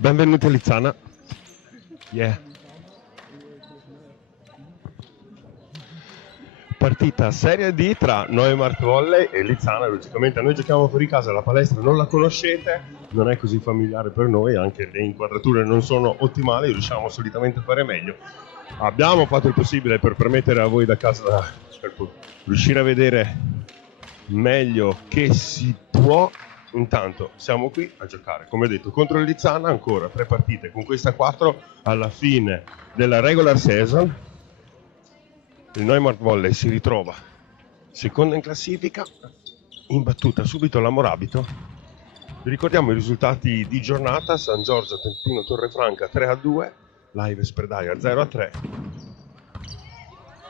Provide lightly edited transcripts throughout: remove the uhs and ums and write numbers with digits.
Benvenuti a Lizzana. Yeah. Partita Serie D tra Neumarkt Volley e Lizzana. Logicamente noi giochiamo fuori casa, la palestra non la conoscete, non è così familiare per noi, anche le inquadrature non sono ottimali, riusciamo solitamente a fare meglio. Abbiamo fatto il possibile per permettere a voi da casa per riuscire a vedere meglio che si può. Intanto siamo qui a giocare, come detto, contro il Lizzana, ancora 3 partite, con questa 4 alla fine della regular season. Il Neumarkt Volley si ritrova seconda in classifica, imbattuta subito la Morabito. Vi ricordiamo i risultati di giornata: San Giorgio Trentino Torrefranca 3-2, Laives Predaia 0-3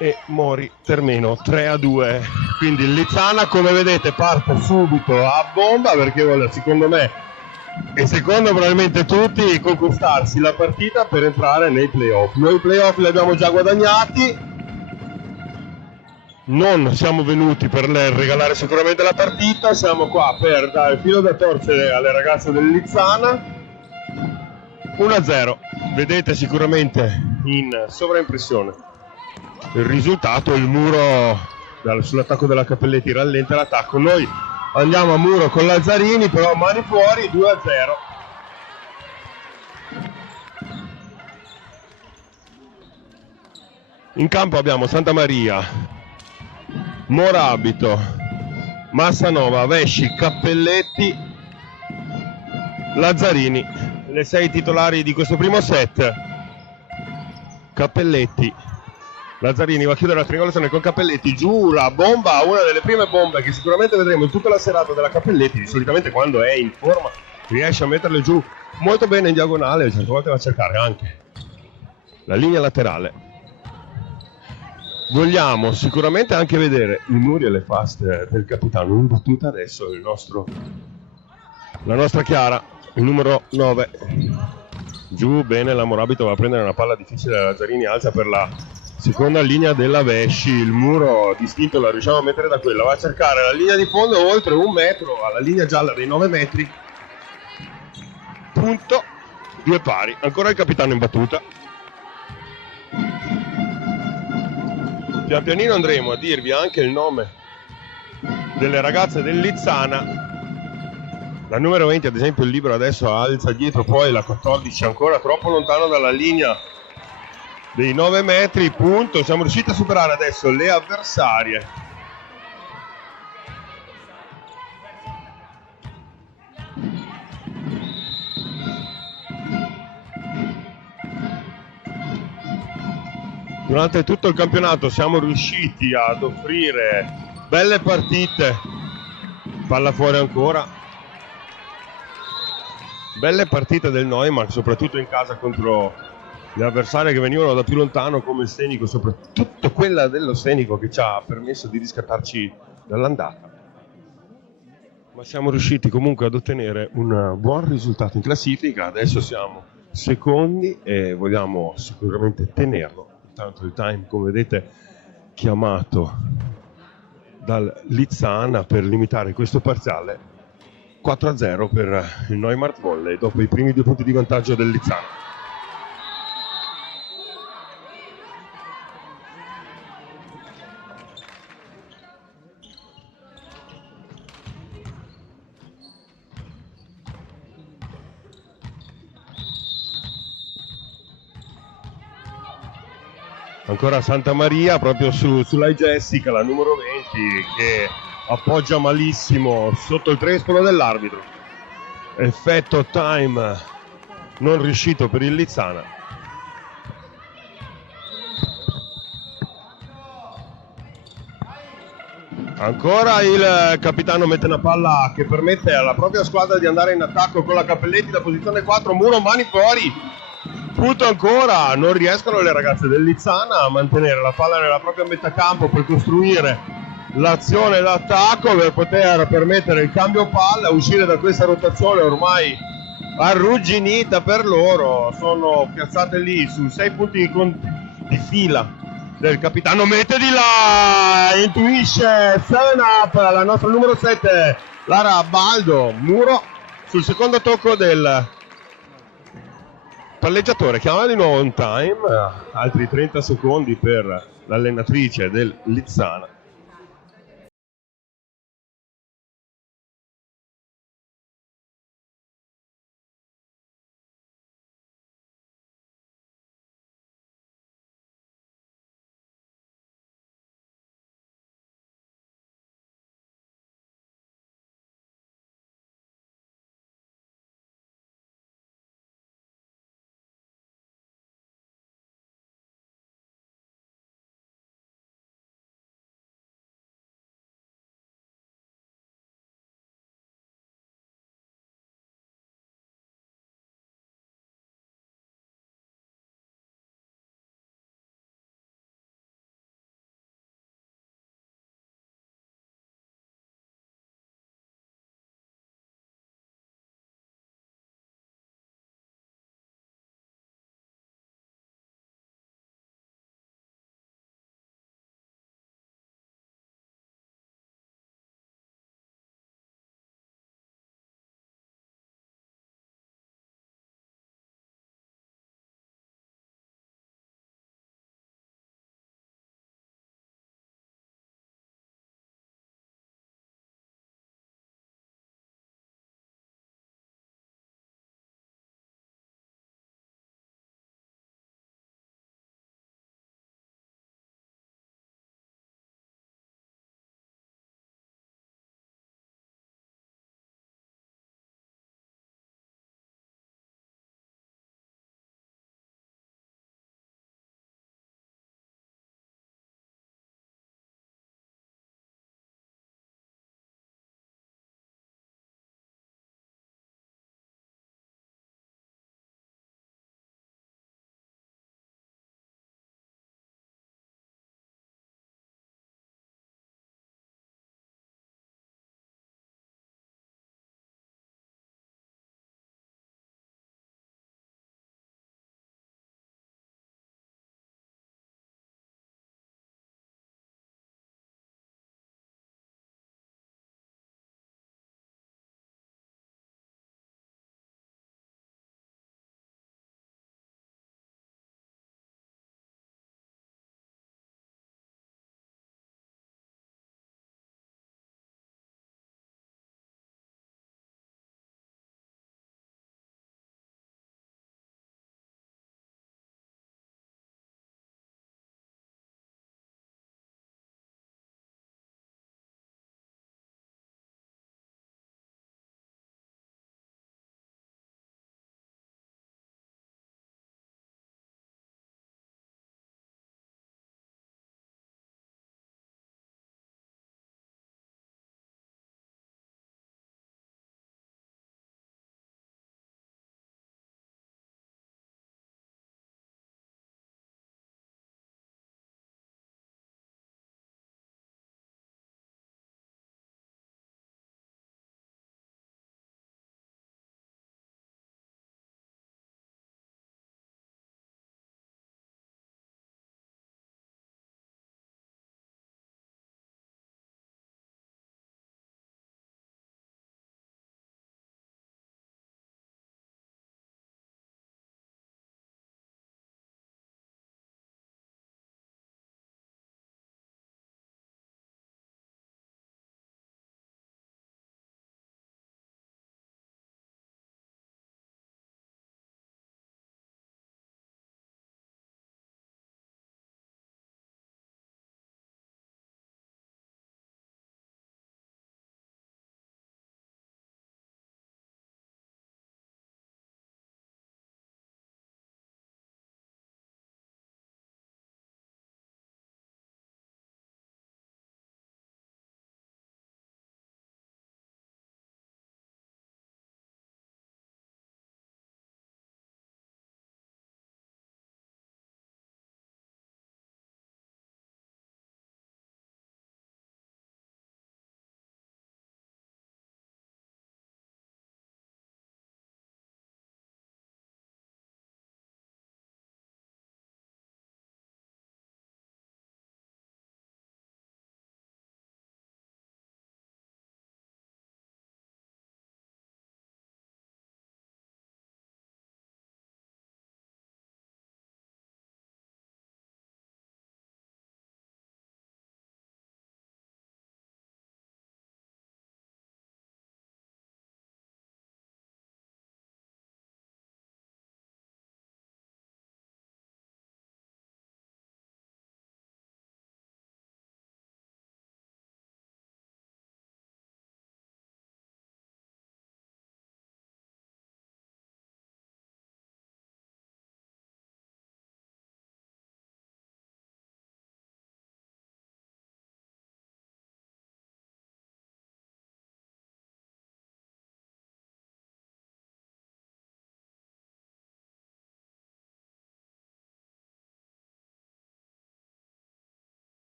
e Mori Termeno 3-2. Quindi il Lizzana, come vedete, parte subito a bomba perché vuole, secondo me e secondo probabilmente tutti, conquistarsi la partita per entrare nei playoff. Noi i playoff li abbiamo già guadagnati, non siamo venuti per regalare sicuramente la partita, siamo qua per dare il filo da torcere alle ragazze del Lizzana. 1-0, vedete sicuramente in sovraimpressione il risultato. Il muro sull'attacco della Cappelletti rallenta l'attacco, noi andiamo a muro con Lazzarini, però mani fuori. 2-0. In campo abbiamo Santa Maria, Morabito, Massanova, Vesci, Cappelletti, Lazzarini. Le 6 titolari di questo primo set. Cappelletti, Lazzarini va a chiudere la triangolazione con Cappelletti, giù la bomba, una delle prime bombe che sicuramente vedremo in tutta la serata della Cappelletti. Solitamente quando è in forma riesce a metterle giù molto bene in diagonale, certe volte va a cercare anche la linea laterale. Vogliamo sicuramente anche vedere i muri e le faste del capitano in battuta. Adesso la nostra Chiara, il numero 9, giù bene, la Morabito va a prendere una palla difficile, Lazzarini alza per la seconda linea della Vesci, il muro distinto la riusciamo a mettere da quella, va a cercare la linea di fondo oltre 1 metro alla linea gialla dei 9 metri, punto, 2 pari, ancora il capitano in battuta. Pian pianino andremo a dirvi anche il nome delle ragazze del Lizzana. La numero 20 ad esempio il libro adesso alza dietro, poi la 14 ancora troppo lontano dalla linea dei 9 metri, punto. Siamo riusciti a superare adesso le avversarie. Durante tutto il campionato siamo riusciti ad offrire belle partite. Palla fuori ancora. Belle partite del Neumarkt, soprattutto in casa contro le avversarie che venivano da più lontano, come il Stenico, soprattutto quella dello Stenico che ci ha permesso di riscattarci dall'andata. ma siamo riusciti comunque ad ottenere un buon risultato in classifica. Adesso siamo secondi e vogliamo sicuramente tenerlo. Intanto il time, come vedete, chiamato dal Lizzana per limitare questo parziale 4-0 per il Neumarkt Volley dopo i primi 2 punti di vantaggio del Lizzana. Ancora Santa Maria proprio sulla Jessica, la numero 20, che appoggia malissimo sotto il trespolo dell'arbitro. Effetto time non riuscito per il Lizzana. Ancora il capitano mette una palla che permette alla propria squadra di andare in attacco con la Cappelletti da posizione 4, Muro, mani fuori. Punto ancora, non riescono le ragazze del Lizzana a mantenere la palla nella propria metà campo per costruire l'azione d'attacco, per poter permettere il cambio palla, uscire da questa rotazione ormai arrugginita per loro. Sono piazzate lì su 6 punti di fila del capitano, mette di là, intuisce 7 up la nostra numero 7 Lara Baldo. Muro sul secondo tocco del palleggiatore, chiama di nuovo on time, altri 30 secondi per l'allenatrice del Lizzana.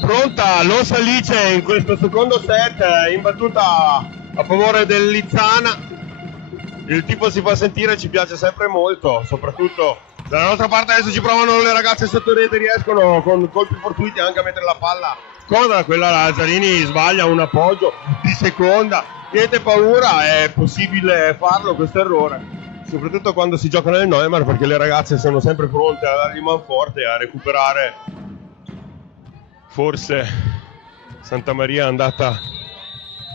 Pronta l'Ossa Alice in questo secondo set, in battuta a favore del Lizzana. Il tipo si fa sentire, ci piace sempre molto, soprattutto dalla nostra parte. Adesso ci provano le ragazze sotto rete, riescono con colpi fortuiti anche a mettere la palla comoda. Quella Lazzarini sbaglia un appoggio di seconda, niente paura, è possibile farlo questo errore, soprattutto quando si gioca nel Neumar, perché le ragazze sono sempre pronte a dargli manforte e a recuperare. Forse Santa Maria è andata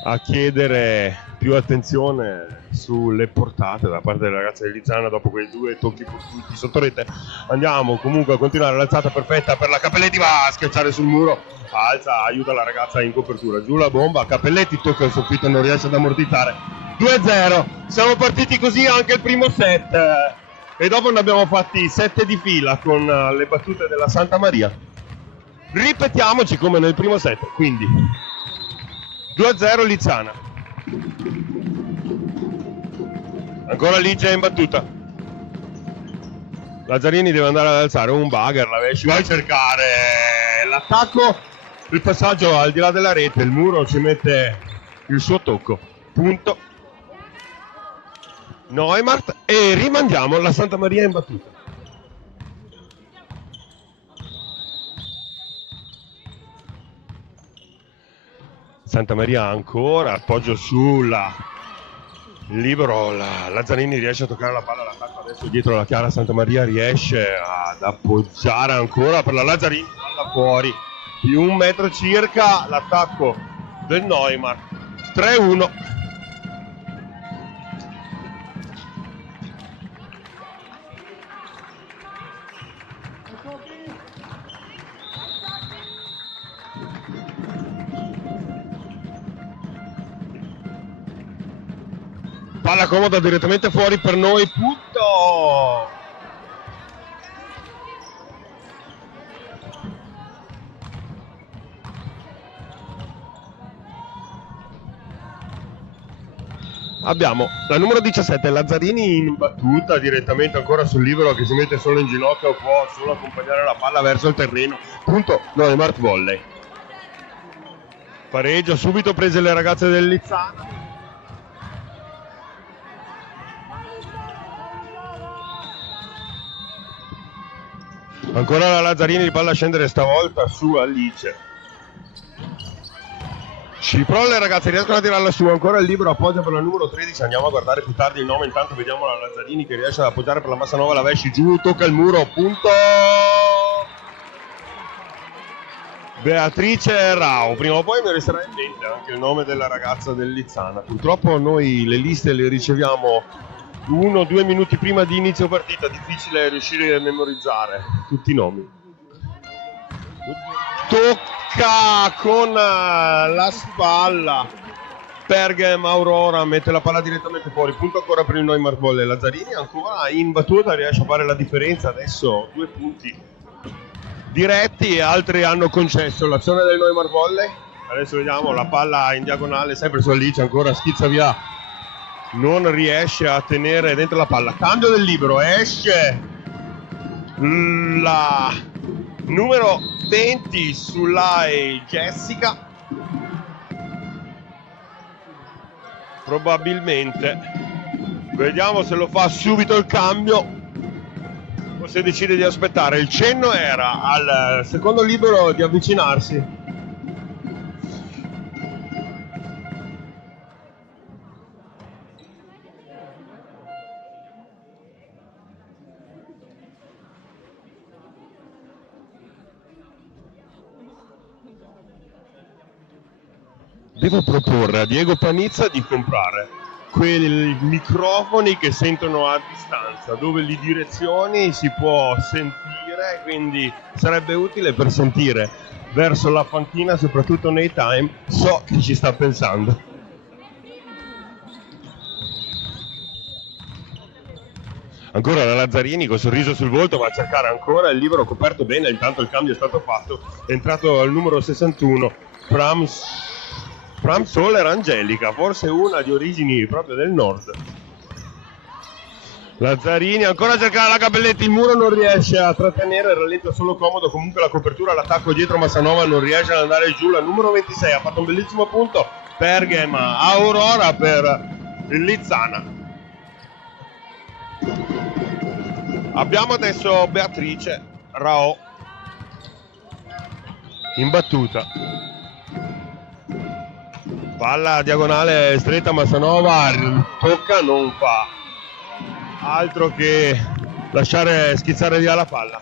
a chiedere più attenzione sulle portate da parte delle ragazze del Lizzana dopo quei due tocchi fortuiti sotto rete. Andiamo comunque a continuare l'alzata perfetta per la Cappelletti, va a schiacciare sul muro, alza, aiuta la ragazza in copertura, giù la bomba, Cappelletti tocca il soffitto, non riesce ad ammortizzare. 2-0, siamo partiti così anche il primo set e dopo ne abbiamo fatti 7 di fila con le battute della Santa Maria. Ripetiamoci come nel primo set, quindi 2-0 Lizzana. Ancora Ligia in battuta. Lazzarini deve andare ad alzare un bugger, la Vesci va a cercare l'attacco, il passaggio al di là della rete, il muro ci mette il suo tocco, punto Neumart, e rimandiamo la Santa Maria in battuta. Santa Maria ancora, appoggio sulla libero, Lazzarini riesce a toccare la palla, l'attacco adesso dietro la Chiara, Santa Maria riesce ad appoggiare ancora per la Lazzarini, palla fuori di 1 metro circa, l'attacco del Neumar, 3-1. Palla comoda direttamente fuori per noi, punto! Abbiamo la numero 17 Lazzarini in battuta direttamente ancora sul libero che si mette solo in ginocchio, può solo accompagnare la palla verso il terreno, punto Neumart volley. Pareggio subito prese le ragazze del Lizzana. Ancora la Lazzarini di palla a scendere stavolta su Alice. Ci prova le ragazze, riescono a tirarla su, ancora il libero appoggia per la numero 13, andiamo a guardare più tardi il nome, intanto vediamo la Lazzarini che riesce ad appoggiare per la massa nuova, la Vesci giù, tocca il muro, punto Beatrice Rao. Prima o poi mi resterà in mente anche il nome della ragazza del Lizzana, purtroppo noi le liste le riceviamo 1 o 2 minuti prima di inizio partita, difficile riuscire a memorizzare tutti i nomi. Tocca con la spalla Pergem, Aurora mette la palla direttamente fuori, punto ancora per il Neumart volley. Lazzarini ancora in battuta riesce a fare la differenza, adesso 2 punti diretti e altri hanno concesso l'azione del Neumart volley. Adesso vediamo la palla in diagonale sempre su Alice, ancora schizza via, non riesce a tenere dentro la palla, cambio del libero, esce la numero 20 sull'AE Jessica, probabilmente, vediamo se lo fa subito il cambio o se decide di aspettare. Il cenno era al secondo libero di avvicinarsi. Devo proporre a Diego Panizza di comprare quei microfoni che sentono a distanza, dove li direzioni si può sentire, quindi sarebbe utile per sentire verso la panchina, soprattutto nei time. So che ci sta pensando. Ancora la Lazzarini col sorriso sul volto va a cercare ancora il libero coperto bene, intanto il cambio è stato fatto, è entrato al numero 61 Fram Soler Angelica, forse una di origini proprio del nord. Lazzarini ancora a cercare la Capelletti, il muro non riesce a trattenere, rallenta solo Comodo, comunque la copertura, l'attacco dietro Massanova non riesce ad andare giù, la numero 26 ha fatto un bellissimo punto, Berghem Aurora per il Lizzana. Abbiamo adesso Beatrice Rao in battuta, palla diagonale stretta, Massanova tocca, non fa altro che lasciare schizzare via la palla.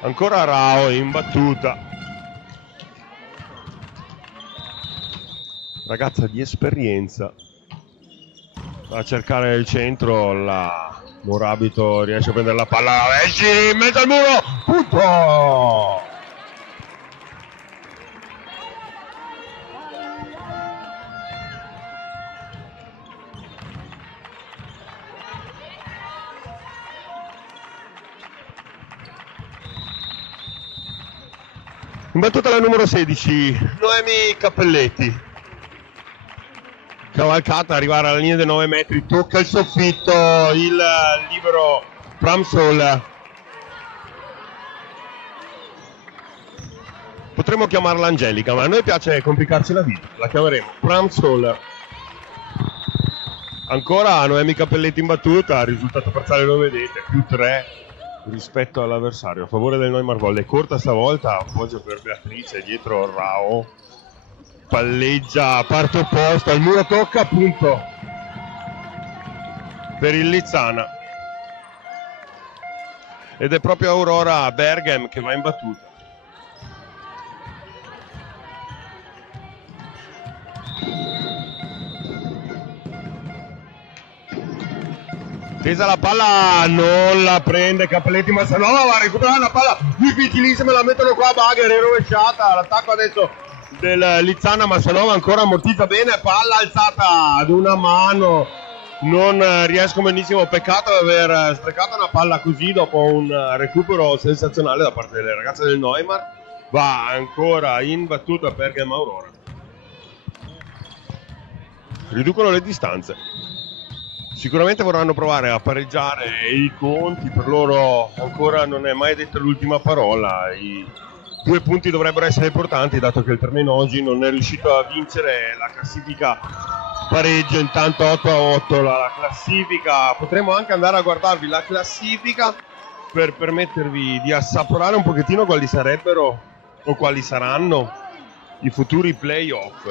Ancora Rao in battuta, ragazza di esperienza, va a cercare il centro, la Morabito riesce a prendere la palla, la Vesci in mezzo al muro, punto! In battuta la numero 16, Noemi Cappelletti. Cavalcata, arrivare alla linea dei 9 metri, tocca il soffitto, il libero Pramsol. Potremmo chiamarla Angelica, ma a noi piace complicarci la vita, la chiameremo Pramsol. Ancora Noemi Cappelletti in battuta, risultato parziale lo vedete, più 3 rispetto all'avversario a favore del Neumar Volley. Corta stavolta, appoggio per Beatrice, dietro Rao, palleggia, parte opposta, il muro tocca, punto per il Lizzana, ed è proprio Aurora Berghem che va in battuta. Tesa la palla, non la prende Cappelletti, Massanova va a recuperare la palla, difficilissima, la mettono qua, Bagher è rovesciata, l'attacco adesso del Lizzana, Massanova ancora ammortizza bene, palla alzata ad una mano, non riesco benissimo, peccato di aver sprecato una palla così dopo un recupero sensazionale da parte delle ragazze del Neumar. Va ancora in battuta Berghem Aurora, riducono le distanze. Sicuramente vorranno provare a pareggiare i conti, per loro ancora non è mai detta l'ultima parola. I 2 punti dovrebbero essere importanti, dato che il Termeno oggi non è riuscito a vincere, la classifica pareggio, intanto 8-8 la classifica. Potremmo anche andare a guardarvi la classifica per permettervi di assaporare un pochettino quali sarebbero o quali saranno i futuri playoff.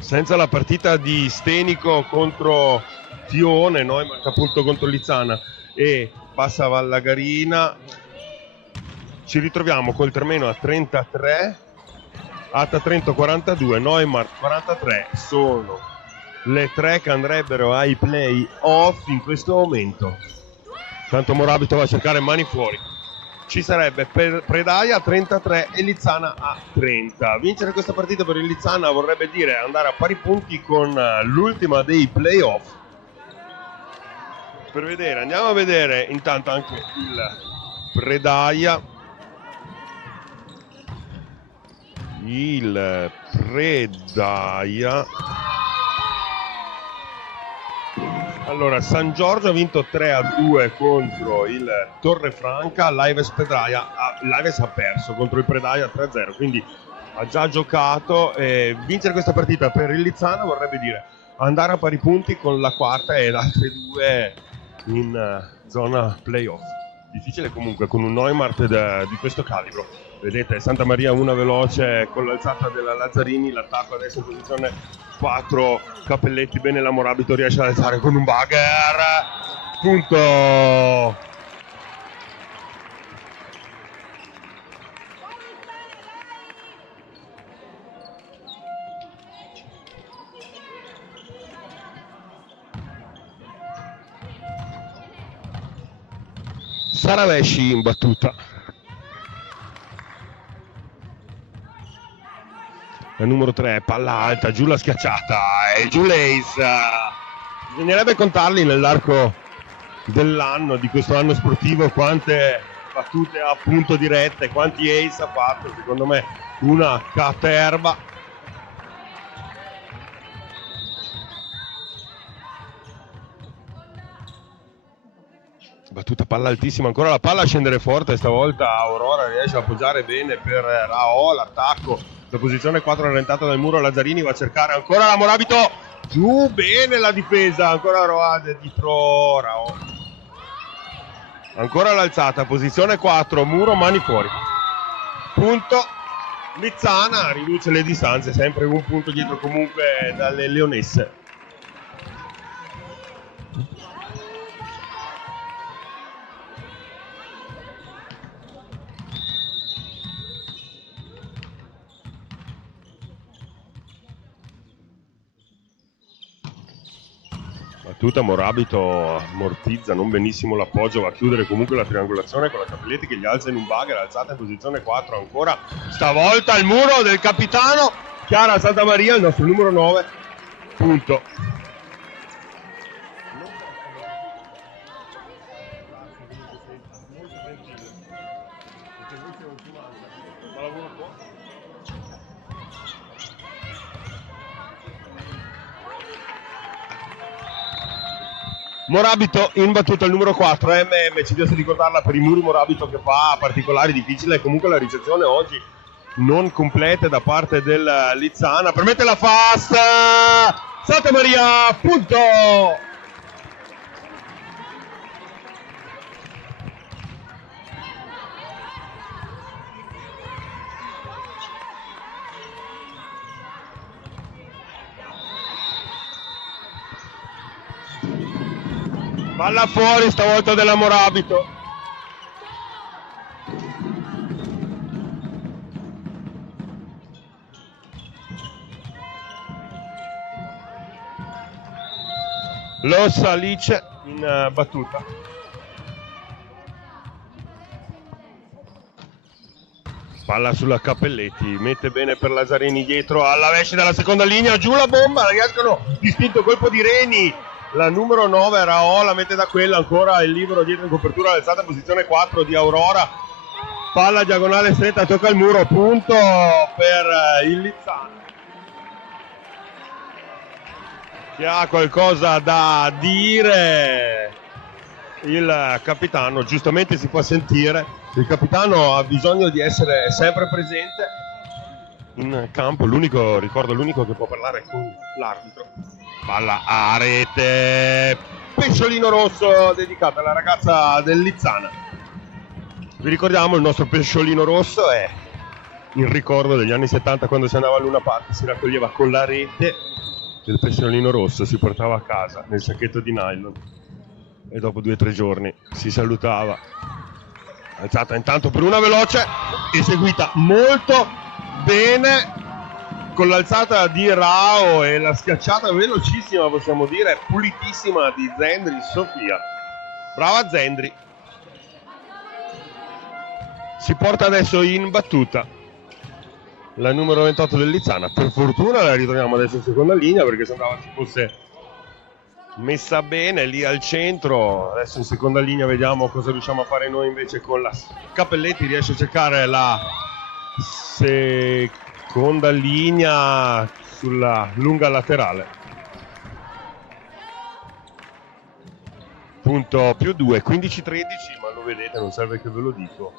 Senza la partita di Stenico contro Tione, noi appunto contro Lizzana e Passa Vallagarina, ci ritroviamo col Termeno a 33, Atta Trento 42, Neumar 43. Sono le 3 che andrebbero ai play-off in questo momento. Tanto Morabito va a cercare mani fuori. Ci sarebbe Predaia a 33 e Lizzana a 30. Vincere questa partita per il Lizzana vorrebbe dire andare a pari punti con l'ultima dei playoff. Per vedere, andiamo a vedere intanto anche il Predaia. Il Predaia. Allora, San Giorgio ha vinto 3-2 contro il Torrefranca, Lives ha perso contro il Predaia 3-0, quindi ha già giocato. Vincere questa partita per il Lizzana vorrebbe dire andare a pari punti con la quarta e le altre 2 in zona playoff. Difficile comunque con un Neumar di questo calibro. Vedete, Santa Maria una veloce con l'alzata della Lazzarini, l'attacco adesso in posizione 4, Cappelletti bene, la Morabito riesce ad alzare con un Bagher, punto. Saravesci in battuta. La numero 3, palla alta, giù la schiacciata e giù l'Ace. Bisognerebbe contarli nell'arco dell'anno, di questo anno sportivo, quante battute a punto dirette, quanti Ace ha fatto. Secondo me una caterva. Battuta palla altissima, ancora la palla a scendere forte, stavolta Aurora riesce a appoggiare bene per Rao, l'attacco, la posizione 4 rallentata dal muro, Lazzarini va a cercare ancora la Morabito, giù, bene la difesa, ancora Roade dietro Rao, ancora l'alzata, posizione 4, muro, mani fuori, punto, Lizzana riduce le distanze, sempre un punto dietro comunque dalle leonesse. Battuta, Morabito ammortizza non benissimo l'appoggio, va a chiudere comunque la triangolazione con la Capelletti che gli alza in un bugger, alzata in posizione 4 ancora, stavolta il muro del capitano, Chiara Santamaria, il nostro numero 9, punto. Morabito in battuta il numero 4, MM, ci piace ricordarla per i muri Morabito che fa particolari, difficile, comunque la ricezione oggi non completa da parte del Lizzana, permette la fast, Santa Maria, punto! Palla fuori stavolta della Morabito. Lo Salice in battuta. Palla sulla Cappelletti, mette bene per Lazzarini dietro alla Vesci dalla seconda linea, giù la bomba, riescono, distinto colpo di Reni. La numero 9 Raola mette da quella ancora il libero dietro in copertura, alzata posizione 4 di Aurora, palla diagonale stretta, tocca il muro, punto per il Lizzana che ha qualcosa da dire. Il capitano giustamente si fa sentire, il capitano ha bisogno di essere sempre presente in campo, l'unico che può parlare con l'arbitro. Palla a rete, pesciolino rosso dedicato alla ragazza del Lizzana. Vi ricordiamo, il nostro pesciolino rosso è in ricordo degli anni 70, quando si andava a Luna Park, si raccoglieva con la rete del pesciolino rosso, si portava a casa nel sacchetto di nylon e dopo 2 o 3 giorni si salutava. Alzata intanto per una veloce, eseguita molto bene con l'alzata di Rao e la schiacciata velocissima, possiamo dire pulitissima, di Zendri Sofia. Brava Zendri. Si porta adesso in battuta la numero 28 del Lizzana, per fortuna la ritroviamo adesso in seconda linea perché sembrava si fosse messa bene lì al centro. Adesso in seconda linea vediamo cosa riusciamo a fare noi invece con la Cappelletti, riesce a cercare la seconda linea sulla lunga laterale, punto più 2, 15-13, ma lo vedete, non serve che ve lo dico.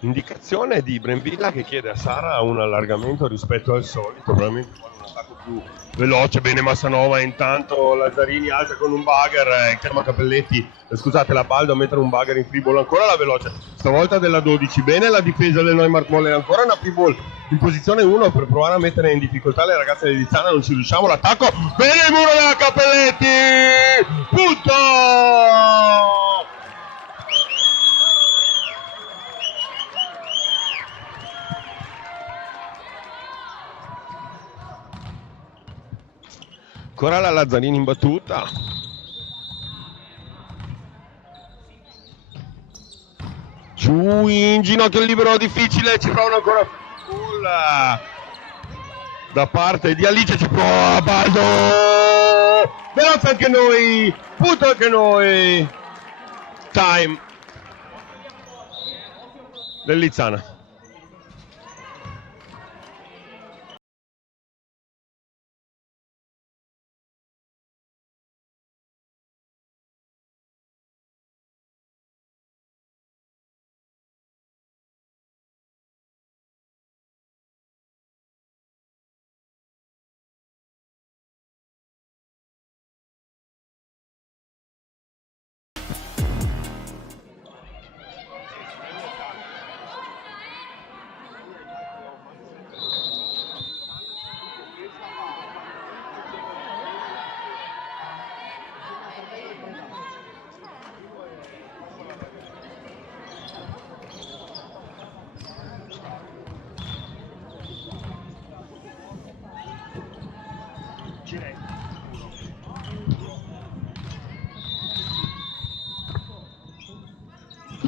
Indicazione di Brenvilla che chiede a Sara un allargamento rispetto al solito, probabilmente vuole un attacco più veloce. Bene Massanova, intanto Lazzarini alza con un bugger, chiama Cappelletti, scusate, la Baldo a mettere un bugger in free ball, ancora la veloce, stavolta della 12, bene la difesa del Neumarkt Molle, ancora una free ball in posizione 1 per provare a mettere in difficoltà le ragazze di Lizzana, non ci riusciamo, l'attacco, bene il muro della Cappelletti, punto! Ancora la Lazzarini in battuta. Giù in ginocchio il libero difficile, ci provano ancora da parte di Alice, ci prova Baldo. Veloce anche noi, punto anche noi. Time del Lizzana.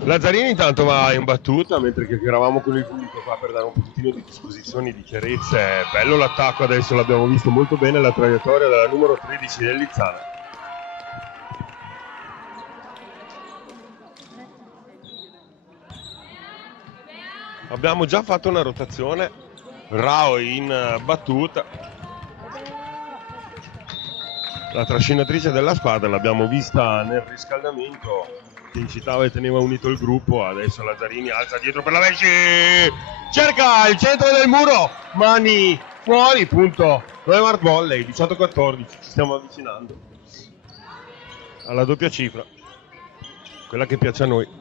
Lazzarini intanto va in battuta mentre chiacchieravamo con il pubblico qua per dare un pochettino di disposizioni, di chiarezze. Bello l'attacco, adesso l'abbiamo visto molto bene, la traiettoria della numero 13 del Lizzana. Abbiamo già fatto una rotazione, Rao in battuta. La trascinatrice della spada l'abbiamo vista nel riscaldamento, che incitava e teneva unito il gruppo. Adesso Lazzarini alza dietro per la Vesci, cerca il centro del muro, mani fuori, punto Neumarkt Volley, 18-14, ci stiamo avvicinando alla doppia cifra, quella che piace a noi.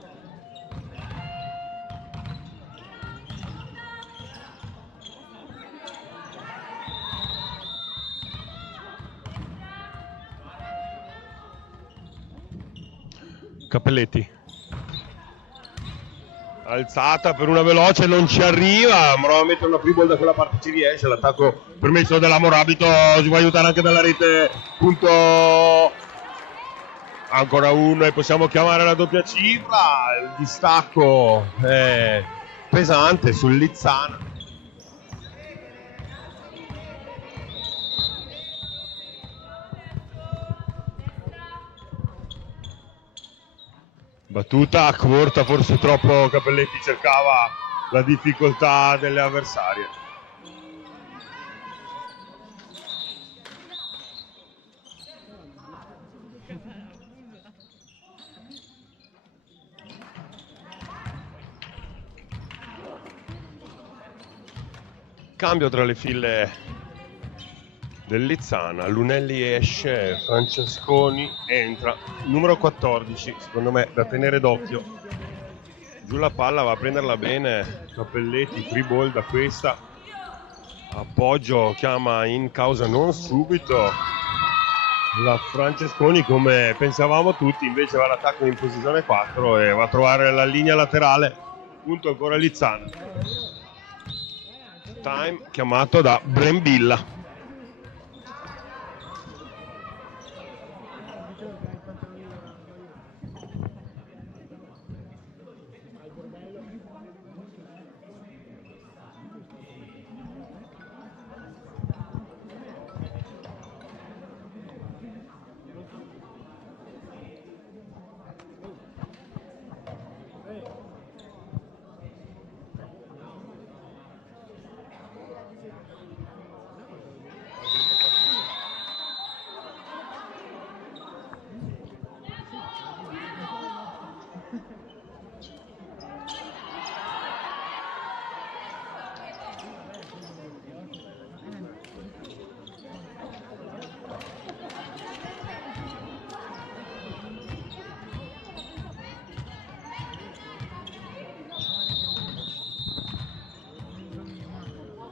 Cappelletti, alzata per una veloce, non ci arriva, prova a mettere una free ball da quella parte, ci riesce, l'attacco permesso della Morabito, si può aiutare anche dalla rete, punto, ancora uno e possiamo chiamare la doppia cifra. Il distacco è pesante sul Lizzana. Battuta corta, forse troppo. Cappelletti cercava la difficoltà delle avversarie. Cambio tra le file del Lizzana, Lunelli esce, Francesconi entra, numero 14, secondo me da tenere d'occhio. Giù la palla, va a prenderla bene Cappelletti, free ball da questa, appoggio, chiama in causa non subito la Francesconi come pensavamo tutti, invece va all'attacco in posizione 4 e va a trovare la linea laterale, punto ancora Lizzana. Time chiamato da Brembilla.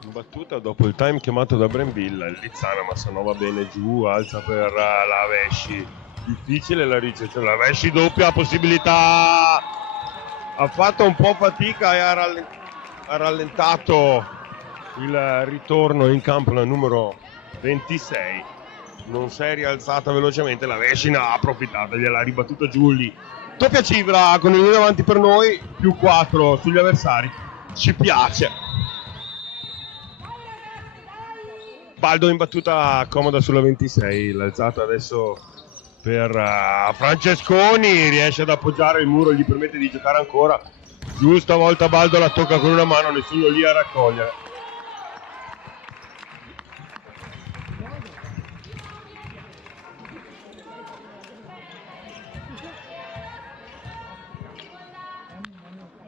Battuta dopo il time chiamato da Brembilla, il Lizzana, Massanova bene giù, alza per la Vesci, difficile la ricezione, la Vesci doppia possibilità, ha fatto un po' fatica e ha rallentato il ritorno in campo la numero 26, non si è rialzata velocemente, la Vesci ne ha approfittato, gliel'ha ribattuto Giulli, doppia cifra con il linea avanti per noi, più 4 sugli avversari, ci piace. Baldo in battuta comoda sulla 26, l'alzata adesso per Francesconi, riesce ad appoggiare il muro, gli permette di giocare ancora, giusta volta Baldo la tocca con una mano, nessuno lì a raccogliere.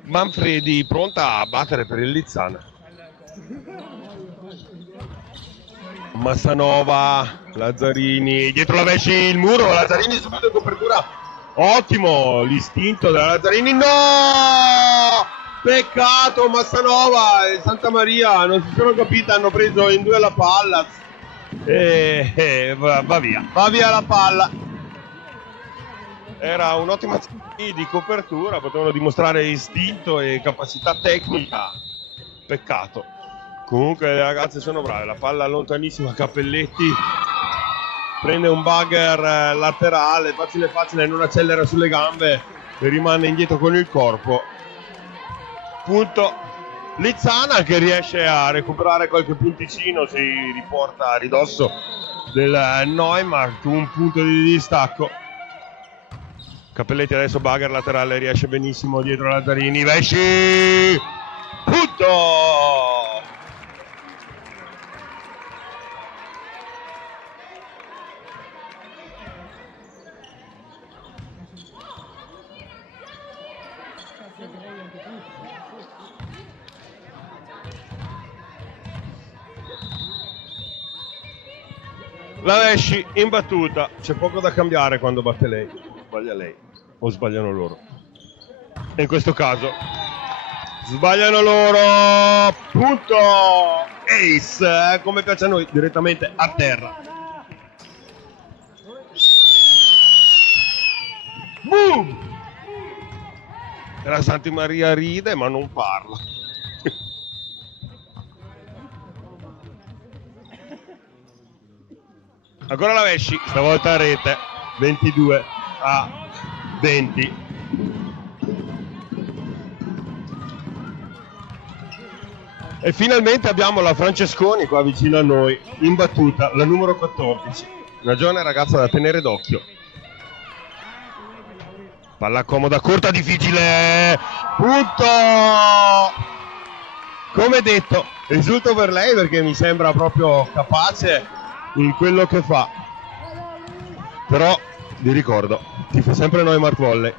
Manfredi pronta a battere per il Lizzana. Massanova, Lazzarini, dietro la Vesci il muro, Lazzarini subito in copertura, ottimo l'istinto della Lazzarini, no! Peccato Massanova e Santa Maria, non si sono capite, hanno preso in due la palla e va via la palla. Era un'ottima azione di copertura, potevano dimostrare istinto e capacità tecnica, peccato. Comunque le ragazze sono brave, la palla lontanissima, Cappelletti prende un bugger laterale, facile, non accelera sulle gambe e rimane indietro con il corpo. Punto Lizzana che riesce a recuperare qualche punticino, si riporta a ridosso del Neumarkt, un punto di distacco. Cappelletti adesso bugger laterale, riesce benissimo dietro Lazzarini, Vesci, punto! La Vesci in battuta, c'è poco da cambiare quando batte lei, sbaglia lei o sbagliano loro. E in questo caso sbagliano loro, punto ace, come piace a noi, direttamente a terra. Boom! E la Santi Maria ride ma non parla. Ancora la Vesci, stavolta a rete, 22-20. E finalmente abbiamo la Francesconi qua vicino a noi, in battuta, la numero 14. Una giovane ragazza da tenere d'occhio. Palla comoda, corta, difficile, punto! Come detto, esulto per lei perché mi sembra proprio capace in quello che fa. Però vi ricordo, ti fa sempre Neumarkt Volley.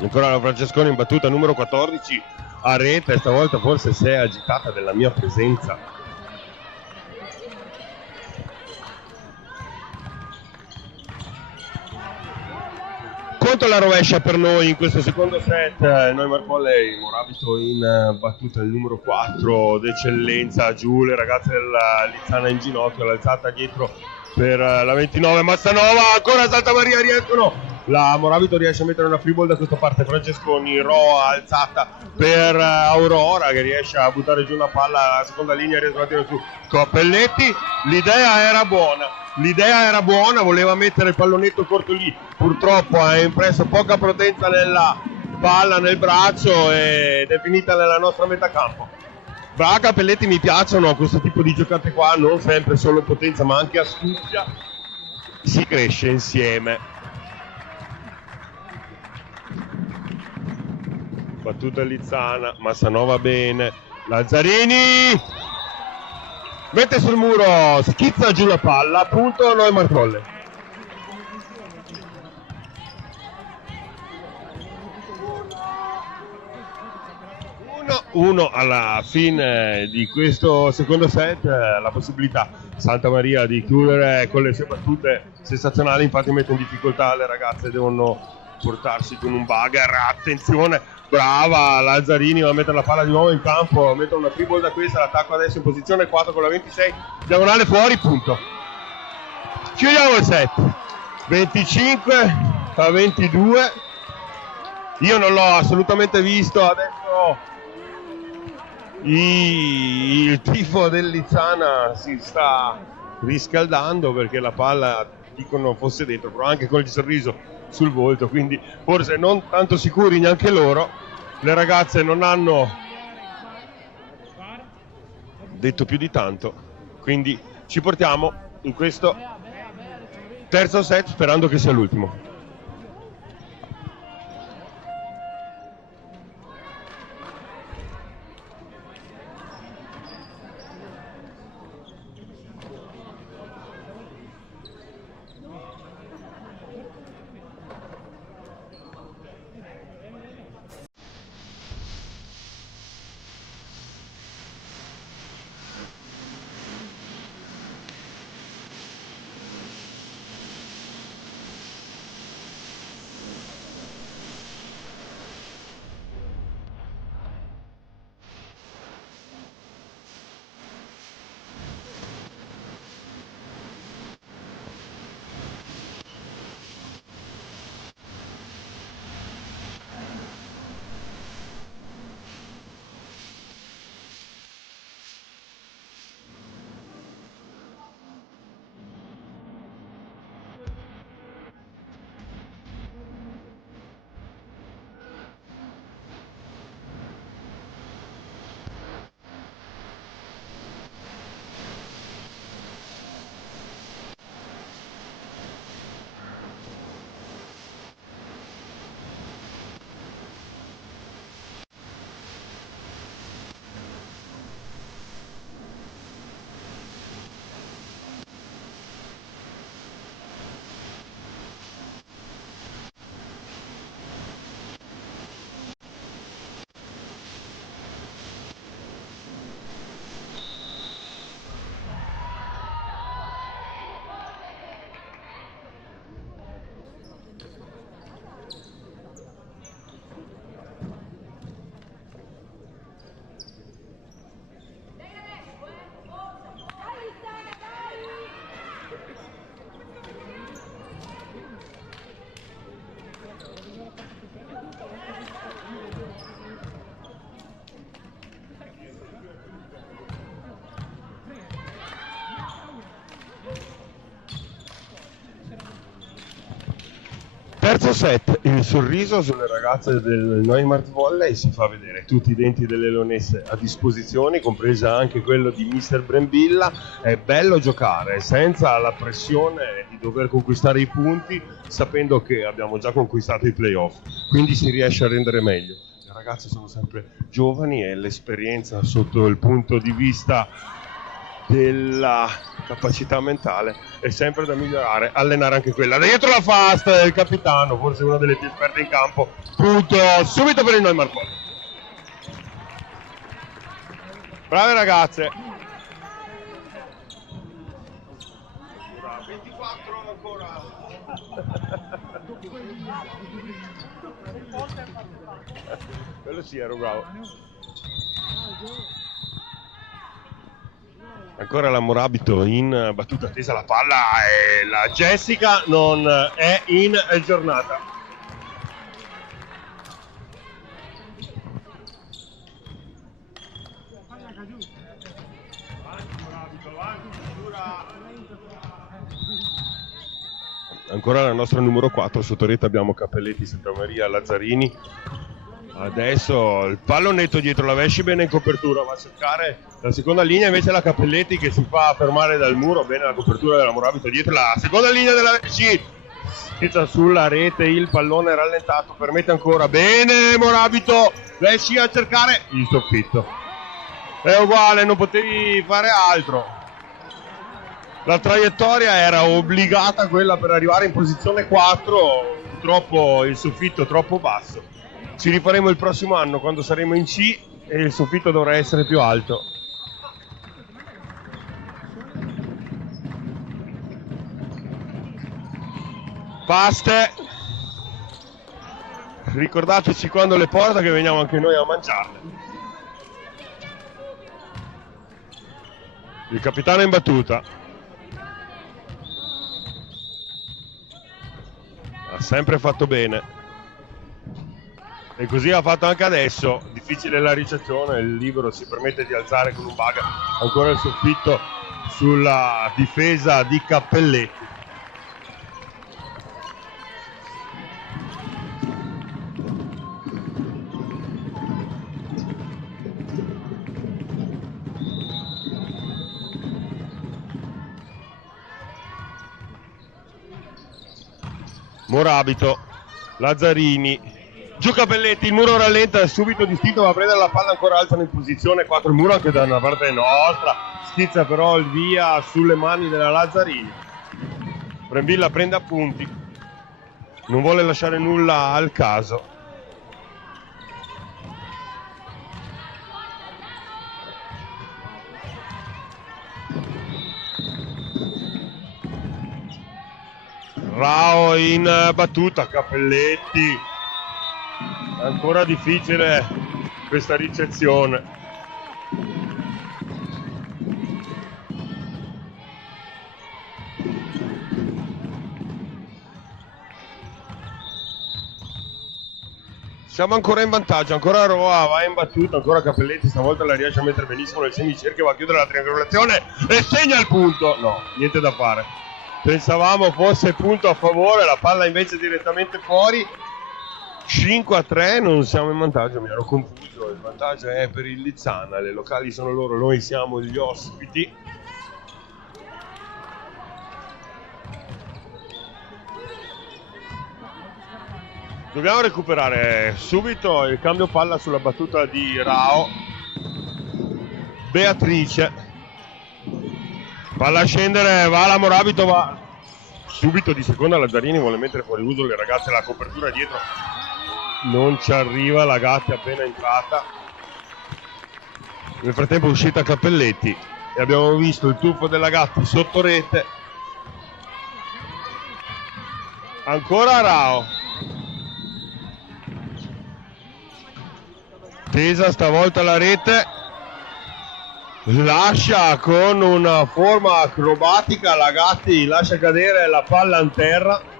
Ancora la Francesconi in battuta numero 14 a rete, stavolta forse si è agitata della mia presenza. Conto la rovescia per noi in questo secondo set, Neumarkt Volley, Morabito in battuta il numero 4 d'eccellenza, giù le ragazze della Lizzana in ginocchio, l'alzata dietro per la 29, Massanova, ancora Santa Maria, riescono, la Morabito riesce a mettere una free ball da questa parte, Francesconi, Roa alzata per Aurora che riesce a buttare giù una palla alla seconda linea, riescono a tirare su Cappelletti, l'idea era buona, voleva mettere il pallonetto corto lì, purtroppo ha impresso poca potenza nella palla, nel braccio ed è finita nella nostra metà campo. Brava Cappelletti, mi piacciono questo tipo di giocate qua, non sempre solo potenza ma anche astuzia, si cresce insieme. Battuta Lizzana, Massanova bene, Lazzarini mette sul muro, schizza giù la palla, punto Neumarkt Volley. Uno alla fine di questo secondo set, la possibilità Santa Maria di chiudere con le sue battute sensazionali, infatti mette in difficoltà le ragazze, devono portarsi con un bugger, attenzione, brava Lazzarini va a mettere la palla di nuovo in campo, mettere una free ball da questa, l'attacco adesso in posizione 4 con la 26, diagonale fuori, punto. Chiudiamo il set, 25-22, io non l'ho assolutamente visto, adesso il tifo del Lizzana si sta riscaldando perché la palla dicono fosse dentro, però anche con il sorriso sul volto, quindi forse non tanto sicuri neanche loro. Le ragazze non hanno detto più di tanto, quindi ci portiamo in questo terzo set sperando che sia l'ultimo. Terzo set, il sorriso sulle ragazze del Neumarkt Volley si fa vedere, tutti i denti delle leonesse a disposizione, compresa anche quello di Mr. Brembilla. È bello giocare senza la pressione di dover conquistare i punti, sapendo che abbiamo già conquistato i playoff, quindi si riesce a rendere meglio. Le ragazze sono sempre giovani e l'esperienza sotto il punto di vista della capacità mentale è sempre da migliorare, allenare anche quella. Dietro la fast del capitano, forse una delle più esperte in campo, punto subito per il Neumarkt Volley. Brave ragazze. 24 ancora. Quello sì, ero bravo. Ancora la Morabito in battuta tesa, la palla e la Jessica non è in giornata. Ancora la nostra numero 4, sotto rete abbiamo Cappelletti, Santa Maria, Lazzarini. Adesso il pallonetto dietro la Vesci, bene in copertura, va a cercare la seconda linea, invece la Cappelletti che si fa fermare dal muro, bene la copertura della Morabito dietro la seconda linea della Vesci, schizza sulla rete, il pallone rallentato, permette ancora, bene Morabito, Vesci a cercare il soffitto, è uguale, non potevi fare altro, la traiettoria era obbligata quella per arrivare in posizione 4, purtroppo il soffitto troppo basso. Ci rifaremo il prossimo anno quando saremo in C e il soffitto dovrà essere più alto. Paste. Ricordateci quando le porta che veniamo anche noi a mangiarle. Il capitano è in battuta. Ha sempre fatto bene. E così ha fatto anche adesso, difficile la ricezione, il libero si permette di alzare con un bug, ancora il soffitto sulla difesa di Cappelletti. Morabito, Lazzarini, giù Cappelletti, il muro rallenta, è subito distinto, va a prendere la palla ancora alta in posizione, 4 il muro anche da una parte nostra, schizza però il via sulle mani della Lazzarini. Brembilla prende appunti, non vuole lasciare nulla al caso. Rao in battuta, Cappelletti, ancora difficile questa ricezione. Siamo ancora in vantaggio, ancora Roa va in battuta, ancora Cappelletti, stavolta la riesce a mettere benissimo nel semicerchio, va a chiudere la triangolazione e segna il punto. No, niente da fare. Pensavamo fosse punto a favore, la palla invece direttamente fuori. 5-3, non siamo in vantaggio, mi ero confuso, il vantaggio è per il Lizzana, le locali sono loro, noi siamo gli ospiti. Dobbiamo recuperare subito il cambio palla sulla battuta di Rao. Beatrice, palla a scendere, va la Morabito, va subito di seconda, Lazzarini vuole mettere fuori uso le ragazze, la copertura dietro non ci arriva, la Gatti è appena entrata, nel frattempo è uscita Cappelletti e abbiamo visto il tuffo della Gatti sotto rete. Ancora Rao, tesa stavolta la rete, lascia con una forma acrobatica, la Gatti lascia cadere la palla in terra.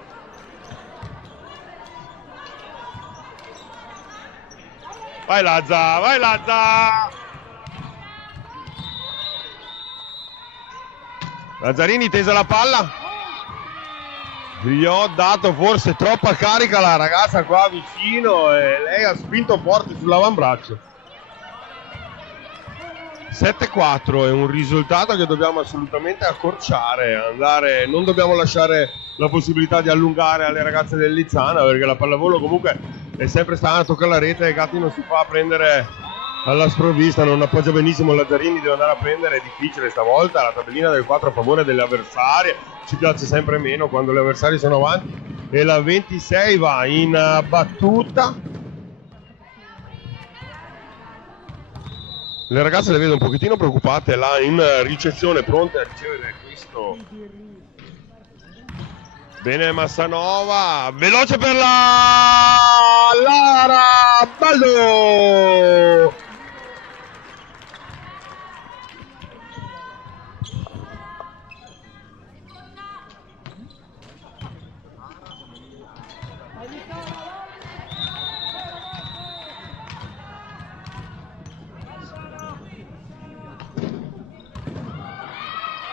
Vai Lazza, vai Lazza! Lazzarini tesa la palla, Gli ho dato forse troppa carica alla ragazza qua vicino e lei ha spinto forte sull'avambraccio. 7-4 è un risultato che dobbiamo assolutamente accorciare, non dobbiamo lasciare la possibilità di allungare alle ragazze del Lizzana, perché la pallavolo comunque è sempre stata a toccare la rete e Gatti non si fa prendere alla sprovvista, non appoggia benissimo Lazzarini, deve andare a prendere, è difficile stavolta, la tabellina del 4 a favore delle avversarie, ci piace sempre meno quando gli avversari sono avanti e la 26 va in battuta. Le ragazze le vedo un pochettino preoccupate là in ricezione, pronte a ricevere questo. Bene Massanova, veloce per la Lara Baldo.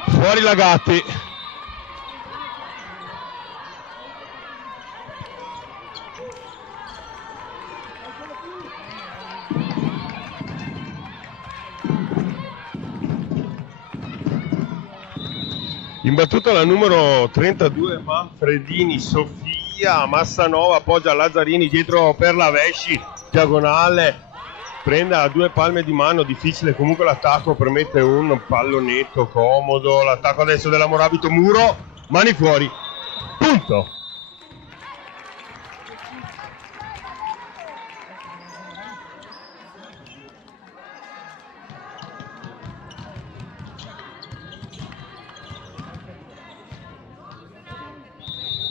Fuori la Gatti. In battuta la numero 32 Manfredini Sofia, Massanova appoggia Lazzarini dietro per la Vesci, diagonale, prende a 2 palme di mano, difficile comunque l'attacco, permette un pallonetto comodo, l'attacco adesso della Morabito, muro, mani fuori, punto.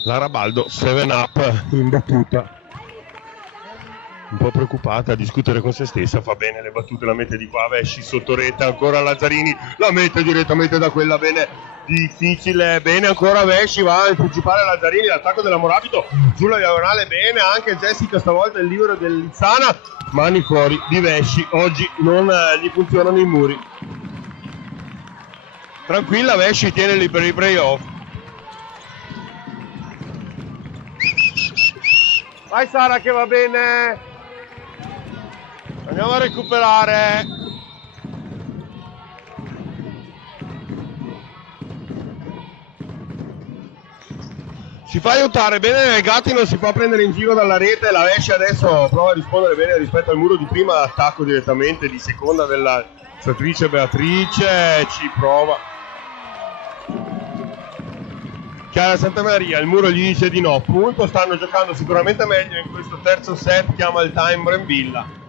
Lara Baldo, 7-up in battuta. Un po' preoccupata a discutere con se stessa, fa bene le battute, la mette di qua, Vesci sotto rete, ancora Lazzarini, la mette direttamente da quella, bene, difficile, bene ancora Vesci, va a anticipare Lazzarini, l'attacco della Morabito sulla diagonale, bene, anche Jessica stavolta il libero del Lizzana, mani fuori di Vesci, oggi non gli funzionano i muri. Tranquilla Vesci, tiene lì per i playoff. Vai Sara che va bene. Andiamo a recuperare. Si fa aiutare bene Gatti, non si fa prendere in giro dalla rete, la Vesci adesso prova a rispondere bene rispetto al muro di prima, attacco direttamente di seconda della statrice Beatrice, ci prova. Chiara Santamaria, il muro gli dice di no, punto, stanno giocando sicuramente meglio in questo terzo set, chiama il time Brembilla.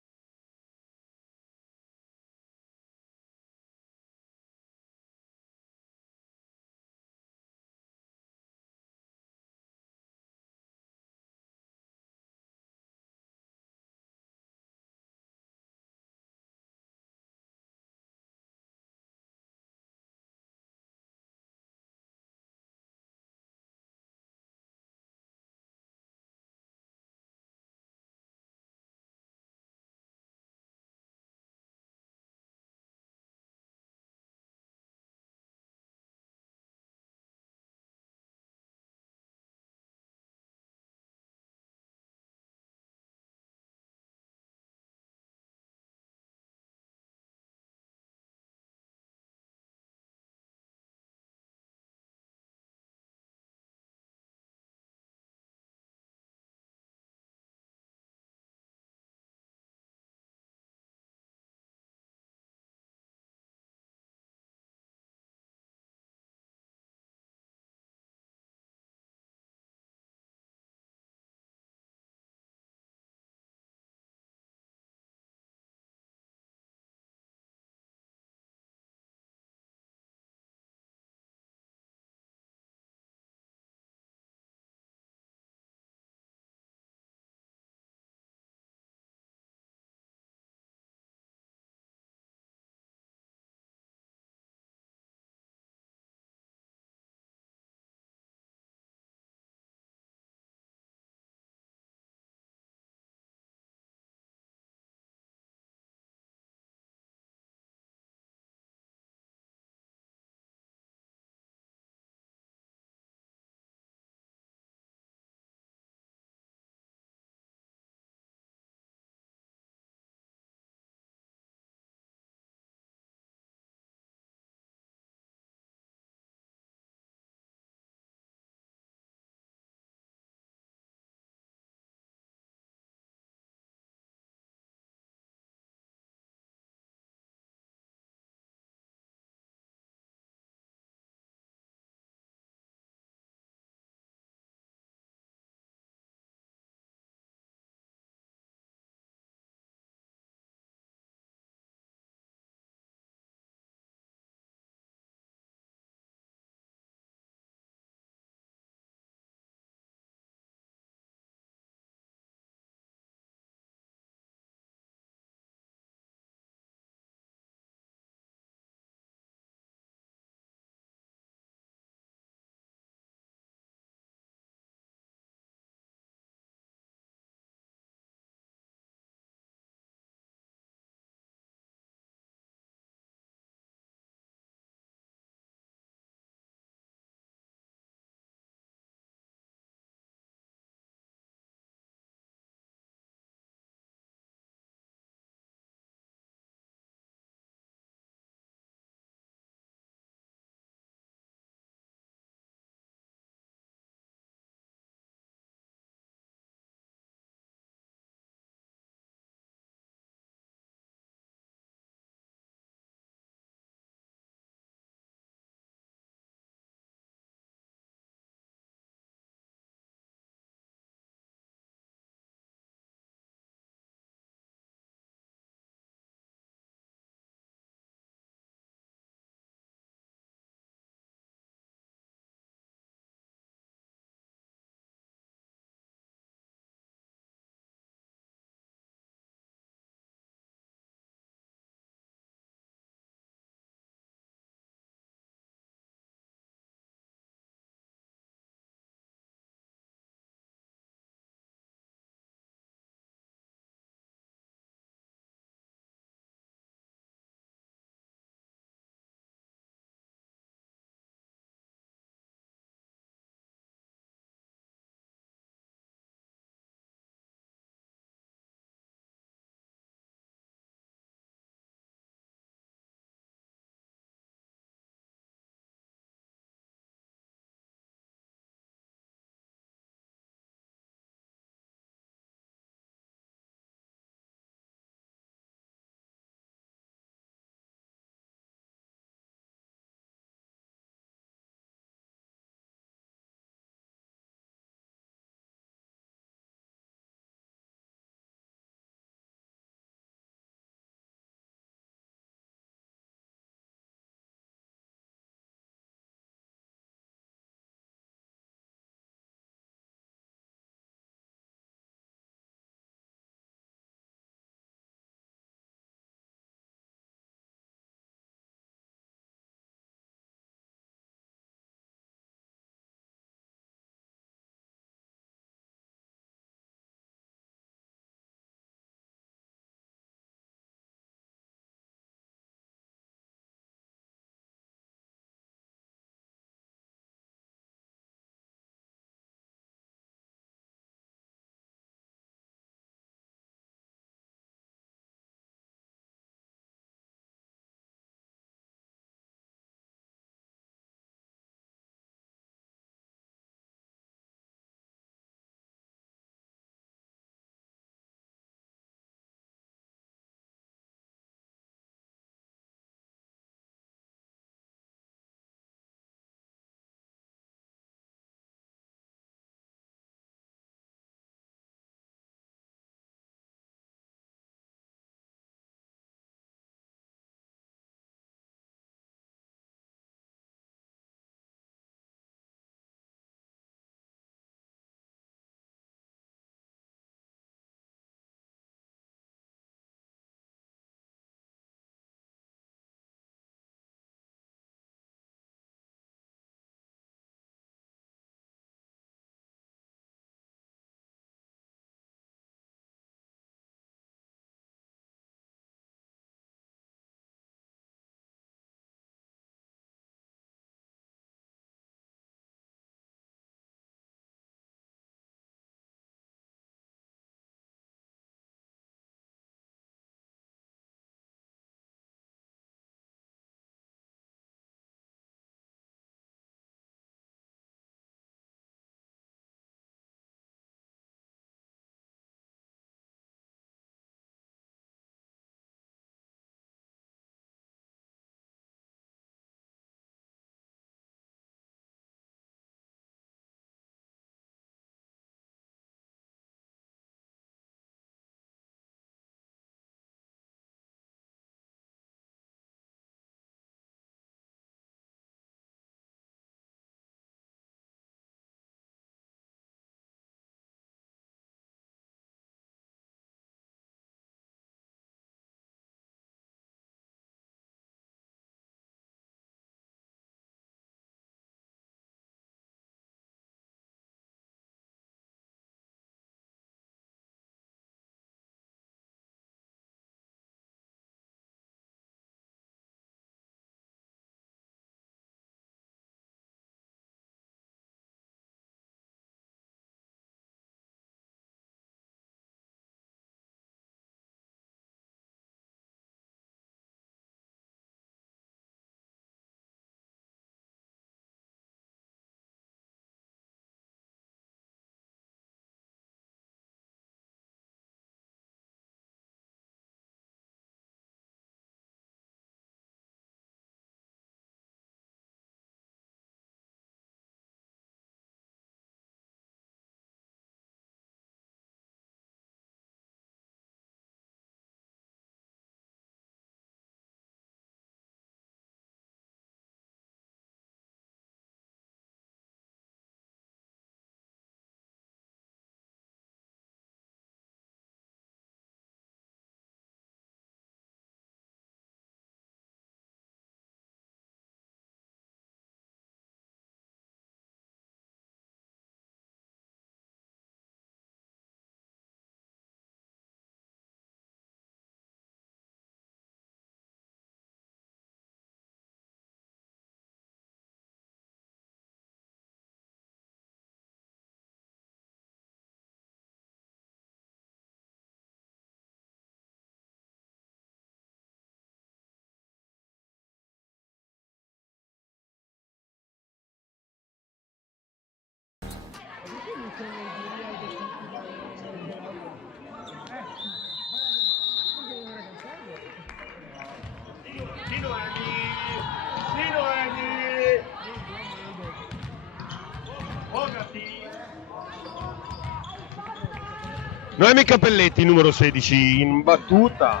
Noemi Cappelletti, numero 16, in battuta.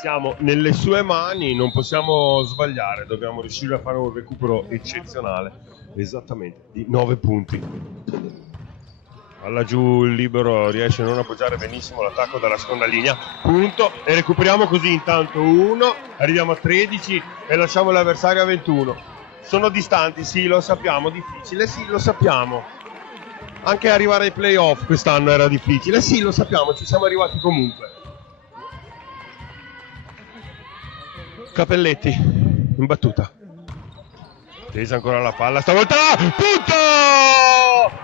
Siamo nelle sue mani, non possiamo sbagliare, dobbiamo riuscire a fare un recupero eccezionale, esattamente, di 9 punti. Palla giù, il libero riesce a non appoggiare benissimo l'attacco dalla seconda linea, punto, e recuperiamo così intanto 1, arriviamo a 13 e lasciamo l'avversario a 21. Sono distanti, sì, lo sappiamo, difficile, sì, lo sappiamo. Anche arrivare ai playoff quest'anno era difficile, sì, lo sappiamo, ci siamo arrivati comunque. Cappelletti, in battuta. Tesa ancora la palla, stavolta punto!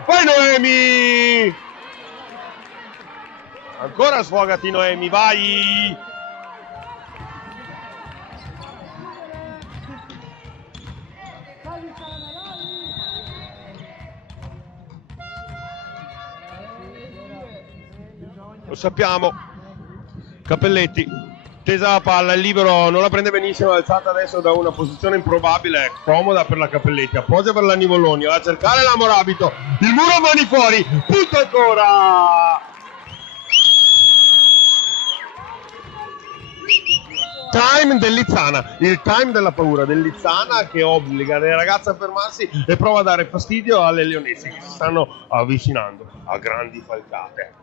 Vai Noemi! Ancora sfogati Noemi, vai! Lo sappiamo. Cappelletti, tesa la palla, il libero non la prende benissimo, alzata adesso da una posizione improbabile, comoda per la Cappelletti, appoggia per la Nivoloni, va a cercare la Morabito, il muro mani fuori, punto ancora! Time del Lizzana, il time della paura del Lizzana che obbliga le ragazze a fermarsi e prova a dare fastidio alle leonesse che si stanno avvicinando a grandi falcate.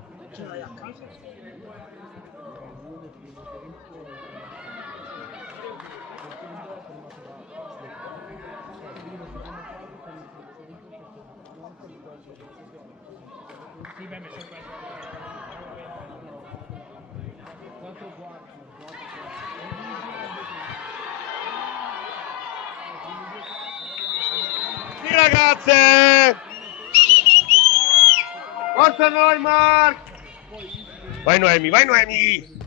Sì ragazze! Forza noi Mark! Vai Noemi, vai Noemi!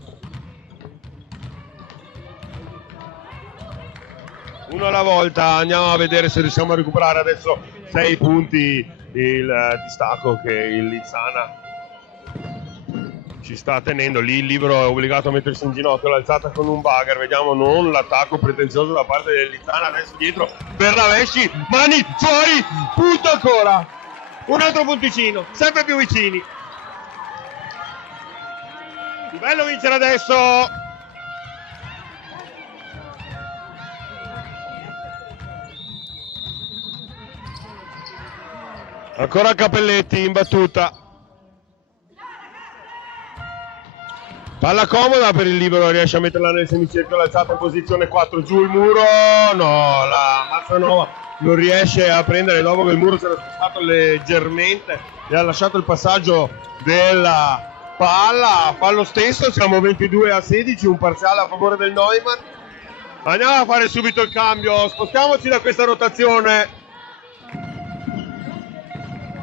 Uno alla volta, andiamo a vedere se riusciamo a recuperare adesso 6 punti il distacco che il Lizzana ci sta tenendo. Lì il libero è obbligato a mettersi in ginocchio, l'alzata con un bugger, vediamo non l'attacco pretenzioso da parte del Lizzana, adesso dietro per la Vesci, mani fuori, punto ancora, un altro punticino, sempre più vicini. Bello vincere adesso. Ancora Cappelletti in battuta. Palla comoda per il libero, riesce a metterla nel semicircolo, alzata in posizione 4, giù il muro, no, la Mazzanova non riesce a prendere dopo che il muro si era spostato leggermente e ha lasciato il passaggio della palla, fa lo stesso, siamo 22-16, un parziale a favore del Neumann. Andiamo a fare subito il cambio, spostiamoci da questa rotazione.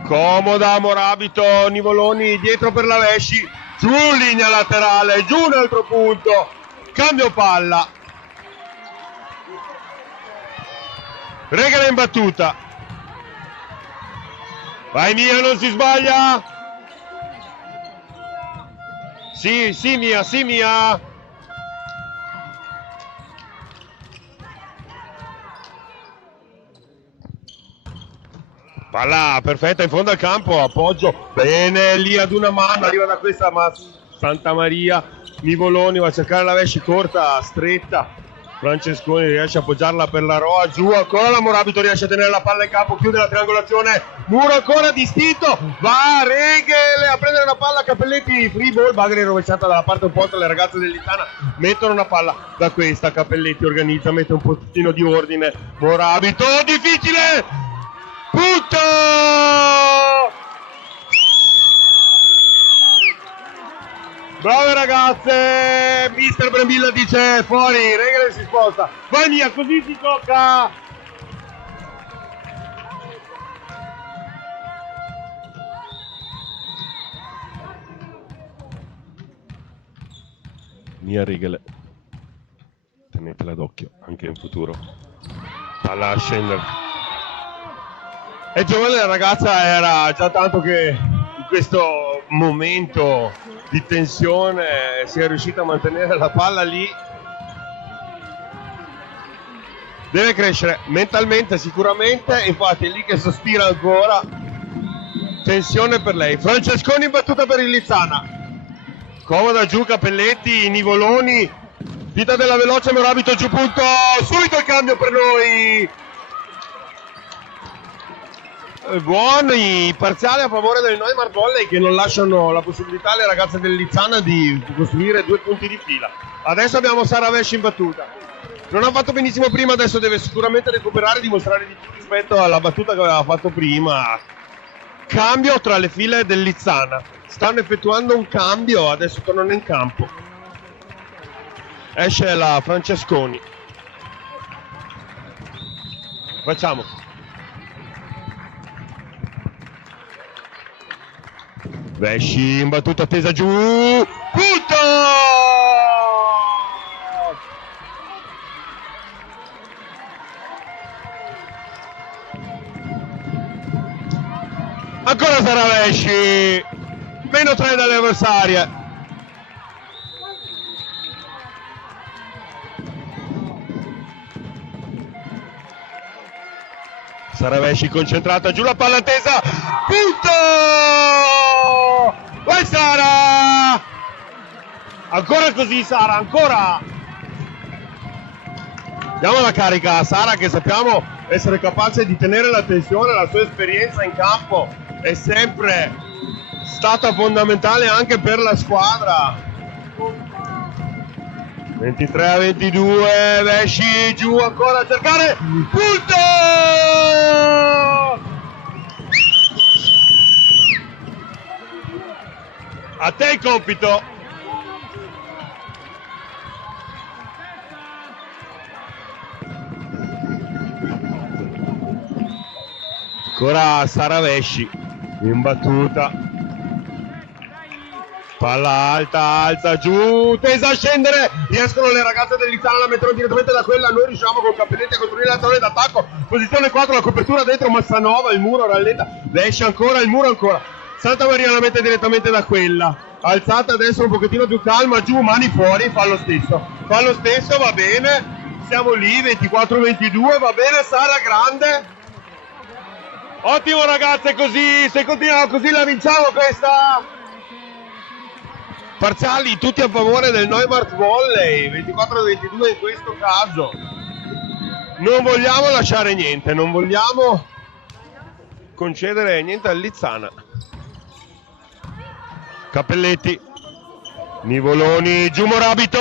Comoda Morabito, Nivoloni dietro per la Vesci, giù linea laterale, giù un altro punto, cambio palla, Regala in battuta, vai Mia, non si sbaglia, sì Mia, palla perfetta in fondo al campo, appoggio bene lì ad una mano, arriva da questa ma Santa Maria, Nivoloni va a cercare la Vesci corta, stretta, Francesconi riesce a appoggiarla per la Roa, giù ancora la Morabito, riesce a tenere la palla in campo, chiude la triangolazione, muro ancora distinto, va Regele a prendere la palla, Cappelletti, free ball, Bagri rovesciata dalla parte opposta, le ragazze del Lizzana mettono una palla da questa, Cappelletti organizza, mette un pochettino di ordine, Morabito, difficile, punto! Brave ragazze, mister Brembilla dice fuori, Regale si sposta, vai Mia, così si gioca! Mia Regale, tenetela d'occhio anche in futuro, palla a scendere. È giovane la ragazza, era già tanto che in questo momento di tensione si è riuscita a mantenere la palla lì. Deve crescere mentalmente sicuramente, infatti è lì che sospira ancora. Tensione per lei. Francesconi in battuta per il Lizzana. Comoda giù, Capelletti, Nivoloni. Vita della veloce, Morabito giù punto. Subito il cambio per noi. Buoni parziali a favore del Neumarkt Volley, che non lasciano la possibilità alle ragazze del Lizzana di costruire 2 punti di fila. Adesso abbiamo Sara Vesci in battuta. Non ha fatto benissimo prima, adesso deve sicuramente recuperare e dimostrare di più rispetto alla battuta che aveva fatto prima. Cambio tra le file del Lizzana. Stanno effettuando un cambio, adesso tornano in campo. Esce la Francesconi. Facciamo. Vesci in battuta tesa giù. Punto! Ancora Sara Vesci. Meno 3 dalle avversarie. Sara Vesci concentrata, giù la palla tesa. Punto! Vai Sara! Ancora così Sara, ancora! Diamo la carica a Sara, che sappiamo essere capace di tenere la tensione. La sua esperienza in campo è sempre stata fondamentale anche per la squadra. 23-22, Vesci giù ancora a cercare. Punto! A te il compito. Ancora Sara Vesci in battuta. Palla alta giù, tesa a scendere. Riescono le ragazze del Lizzana a mettere direttamente da quella. Noi riusciamo con Capelletti a costruire la torre d'attacco. Posizione 4, la copertura dentro Massanova, il muro rallenta. Vesci ancora, il muro ancora. Santa Maria la mette direttamente da quella. Alzata adesso un pochettino più calma, giù, mani fuori, fa lo stesso, va bene. Siamo lì, 24-22, va bene Sara, grande. Ottimo ragazze, così, se continuiamo così la vinciamo questa. Parziali tutti a favore del Neumarkt Volley, 24-22 in questo caso. Non vogliamo lasciare niente, non vogliamo concedere niente al Lizzana. Capelletti, Nivoloni, giù Morabito,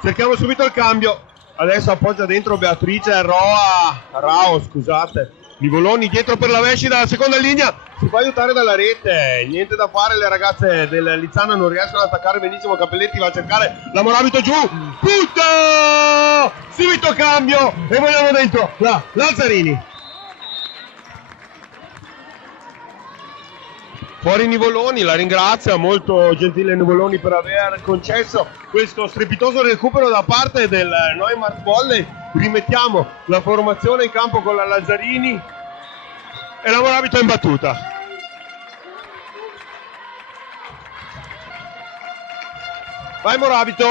cerchiamo subito il cambio. Adesso appoggia dentro Beatrice Rao, scusate. Nivoloni dietro per la Vesci dalla seconda linea, si fa aiutare dalla rete, niente da fare, le ragazze del Lizzana non riescono ad attaccare benissimo. Capelletti va a cercare la Morabito giù, punto! Subito cambio e vogliamo dentro la Lazzarini. Fuori Nivoloni, la ringrazia, molto gentile Nivoloni per aver concesso questo strepitoso recupero da parte del Neumarkt Volley. Rimettiamo la formazione in campo con la Lazzarini e la Morabito in battuta. Vai Morabito.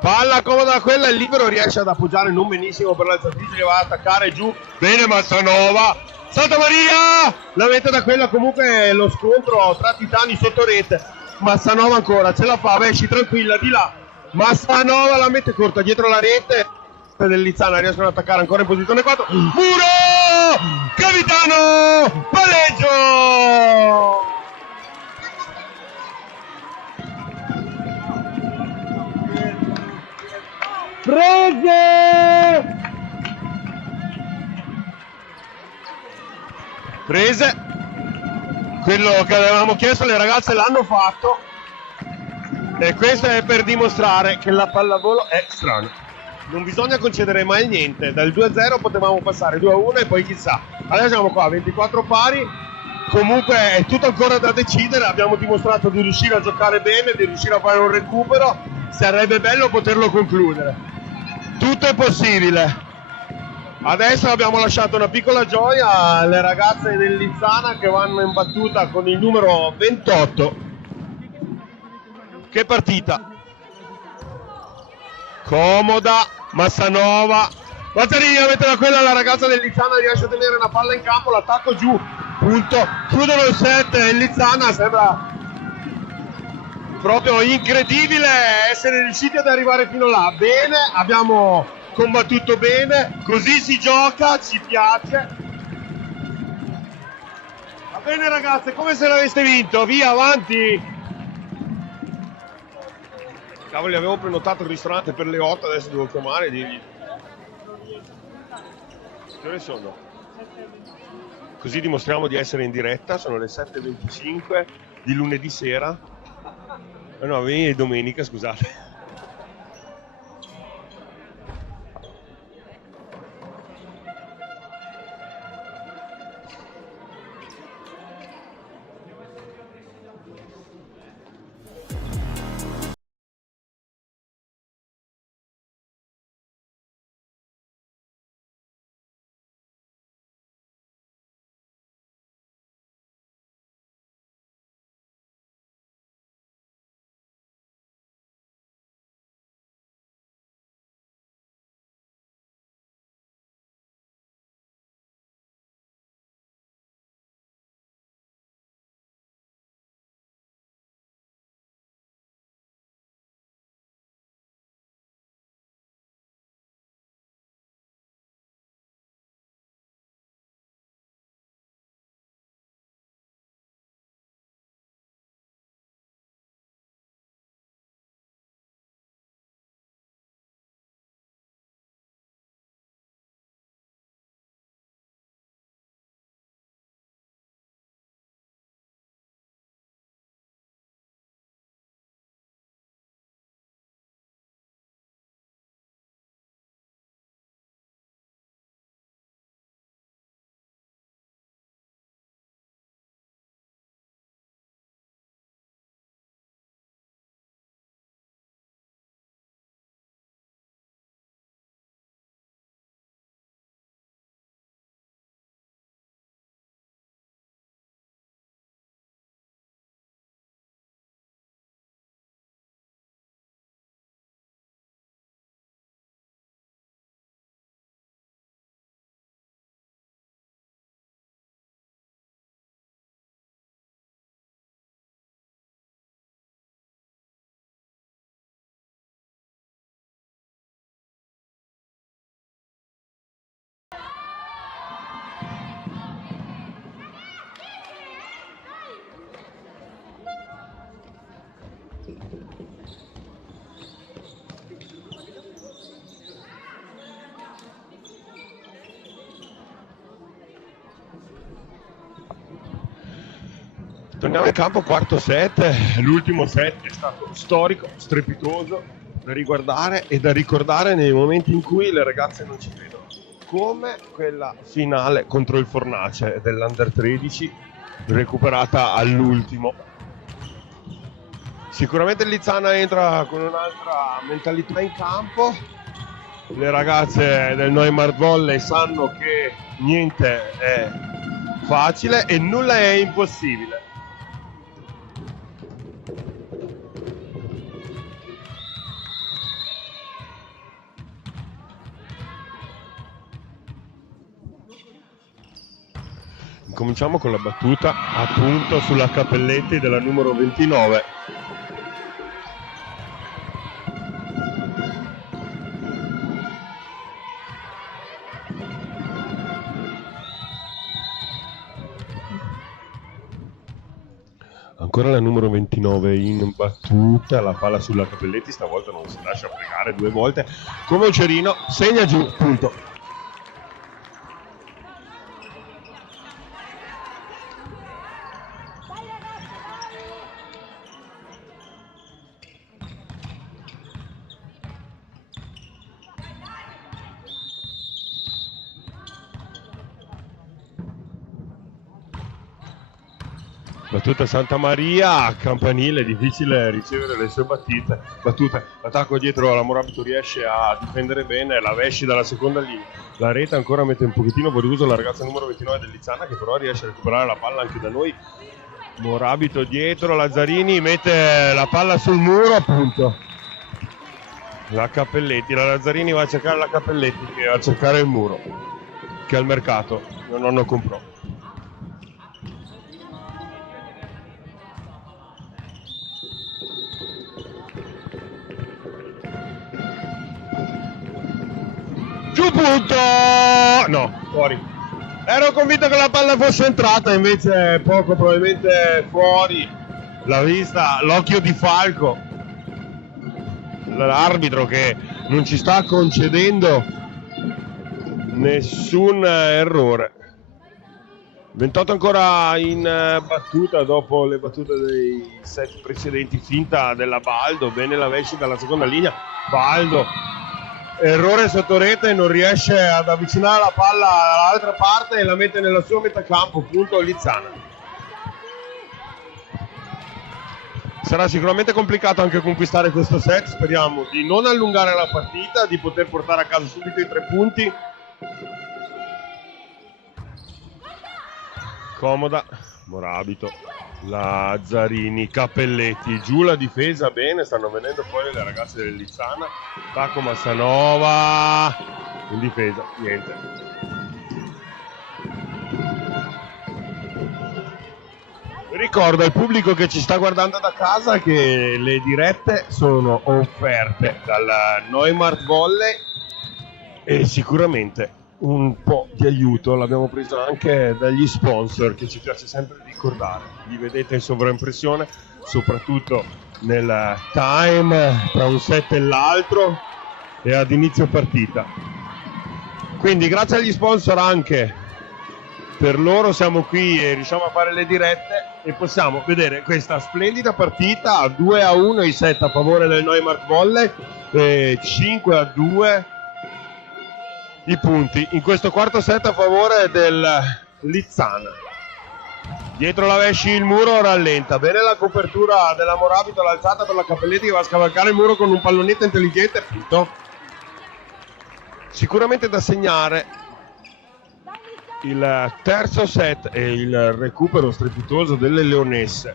Palla comoda quella, il libero riesce ad appoggiare non benissimo per l'alzatrice che va ad attaccare giù. Bene Massanova. Santa Maria! La mette da quella, comunque lo scontro tra titani sotto rete. Massanova ancora, ce la fa, Vesci tranquilla di là. Massanova la mette corta dietro la rete. Del Lizzana riescono ad attaccare ancora in posizione 4. Muro! Cavitano! Palleggio! Prese, quello che avevamo chiesto, le ragazze l'hanno fatto e questo è per dimostrare che la pallavolo è strana, non bisogna concedere mai niente. Dal 2-0 potevamo passare 2-1 e poi chissà. Adesso siamo qua 24 pari, comunque è tutto ancora da decidere. Abbiamo dimostrato di riuscire a giocare bene, di riuscire a fare un recupero, sarebbe bello poterlo concludere. Tutto è possibile. Adesso abbiamo lasciato una piccola gioia alle ragazze del Lizzana che vanno in battuta con il numero 28. Che partita! Comoda, Massanova, Mazzarini a mettere quella, la ragazza del Lizzana riesce a tenere una palla in campo, l'attacco giù, punto, chiudono il set, il Lizzana sembra proprio incredibile essere riusciti ad arrivare fino là. Bene, abbiamo combattuto bene, così si gioca, ci piace. Va bene ragazze, come se l'aveste vinto, via, avanti! Cavoli, avevo prenotato il ristorante per le 8, adesso devo chiamare e dirgli. Che ore sono? Così dimostriamo di essere in diretta, sono le 7:25 di lunedì sera. No, è domenica, scusate. Torniamo in campo, quarto set, l'ultimo set è stato storico, strepitoso, da riguardare e da ricordare nei momenti in cui le ragazze non ci vedono, come quella finale contro il Fornace dell'Under 13, recuperata all'ultimo. Sicuramente il Lizzana entra con un'altra mentalità in campo, le ragazze del Neumart Volley sanno che niente è facile e nulla è impossibile. Cominciamo con la battuta appunto sulla Cappelletti della numero 29. Ancora la numero 29 in battuta, la palla sulla Cappelletti, stavolta non si lascia fregare due volte, come un cerino, segna giù, punto. Battuta Santa Maria, campanile, difficile ricevere le sue battute. L'attacco dietro la Morabito riesce a difendere bene, la Vesci dalla seconda linea. La rete ancora mette un pochettino Boruso, la ragazza numero 29 del Lizzana, che però riesce a recuperare la palla anche da noi. Morabito dietro, Lazzarini mette la palla sul muro, appunto. La Cappelletti, la Lazzarini va a cercare la Cappelletti, che va a cercare il muro, che al mercato mio nonno comprò. Giù punto! No, fuori. Ero convinto che la palla fosse entrata, invece poco probabilmente fuori. La vista, l'occhio di Falco, l'arbitro che non ci sta concedendo nessun errore. 28 ancora in battuta dopo le battute dei set precedenti. Finta della Baldo, bene la Vesci dalla seconda linea. Baldo, errore sotto rete, non riesce ad avvicinare la palla dall'altra parte e la mette nella sua metacampo, punto Lizzana. Sarà sicuramente complicato anche conquistare questo set, speriamo di non allungare la partita, di poter portare a casa subito i 3 punti. Comoda, Morabito, Lazzarini, Cappelletti, giù la difesa, bene, stanno venendo fuori le ragazze del Lizzana. Tacco Massanova, in difesa, niente. Ricordo al pubblico che ci sta guardando da casa che le dirette sono offerte dal Neumarkt Volley e sicuramente un po' di aiuto l'abbiamo preso anche dagli sponsor che ci piace sempre ricordare. Li vedete in sovraimpressione, soprattutto nel time tra un set e l'altro e ad inizio partita. Quindi grazie agli sponsor anche per loro siamo qui e riusciamo a fare le dirette e possiamo vedere questa splendida partita. 2-1 i set a favore del Neumarkt Volley e 5-2 i punti in questo quarto set a favore del Lizzana. Dietro la Vesci il muro rallenta, bene la copertura della Morabito, l'alzata per la Cappelletti che va a scavalcare il muro con un pallonetto intelligente, finto. Sicuramente da segnare il terzo set e il recupero strepitoso delle leonesse,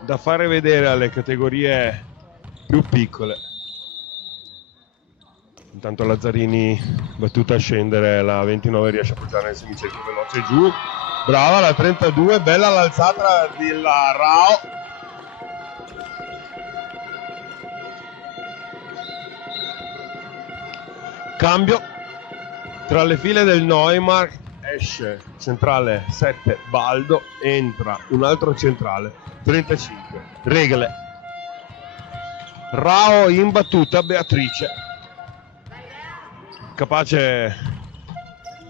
da fare vedere alle categorie più piccole. Intanto Lazzarini battuta a scendere, la 29 riesce a appoggiare nel semicircolo veloce giù, brava la 32, bella l'alzata della Rao. Cambio tra le file del Neumarkt, esce centrale 7 Baldo, entra un altro centrale 35 Regole. Rao in battuta Beatrice, capace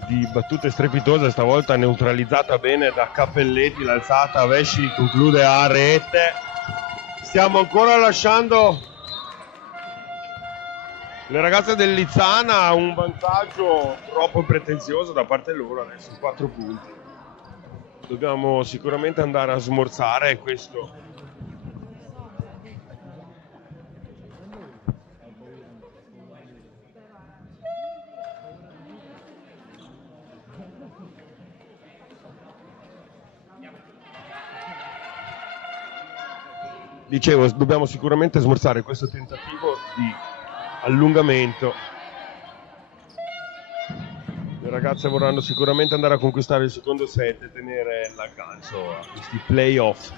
di battute strepitose, stavolta neutralizzata bene da Cappelletti, l'alzata Vesci conclude a rete. Stiamo ancora lasciando le ragazze del Lizzana un vantaggio troppo pretenzioso da parte loro, adesso 4 punti. Dobbiamo sicuramente andare a smorzare questo. Dicevo, dobbiamo sicuramente smorzare questo tentativo di allungamento. Le ragazze vorranno sicuramente andare a conquistare il secondo set e tenere l'aggancio a questi playoff.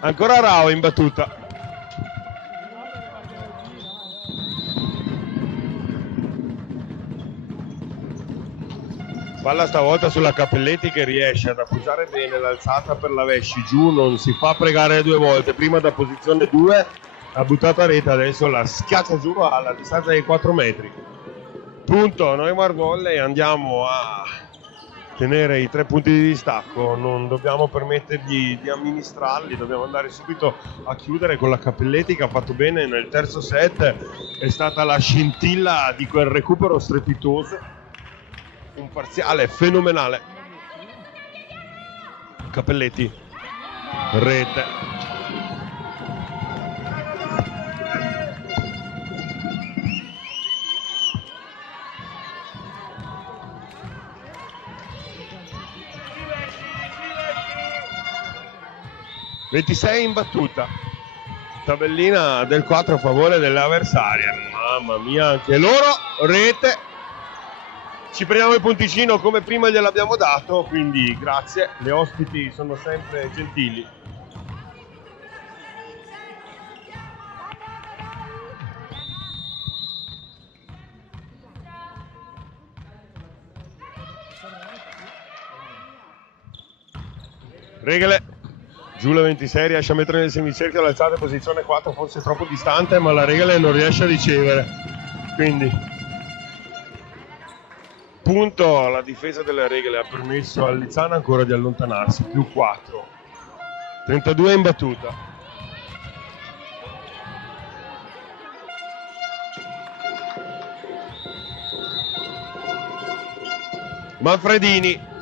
Ancora Rao in battuta. Palla stavolta sulla Cappelletti che riesce ad appoggiare bene l'alzata per la Vesci, giù non si fa pregare 2 volte, prima da posizione 2 ha buttato a rete, adesso la schiaccia giù alla distanza di 4 metri. Punto Neumarkt Volley, andiamo a tenere i 3 punti di distacco, non dobbiamo permettergli di amministrarli, dobbiamo andare subito a chiudere con la Cappelletti che ha fatto bene nel terzo set, è stata la scintilla di quel recupero strepitoso, un parziale fenomenale. Cappelletti, rete. ...26 in battuta, tabellina del 4 a favore dell'avversaria, mamma mia, anche loro, rete, ci prendiamo il punticino come prima gliel'abbiamo dato, quindi grazie, le ospiti sono sempre gentili. Regole. Giulia 26 riesce a mettere nel semicerchio l'alzata in posizione 4, forse troppo distante, ma la Regale non riesce a ricevere, quindi punto. La difesa delle Regale ha permesso a Lizzana ancora di allontanarsi, più 4, 32 in battuta. Manfredini,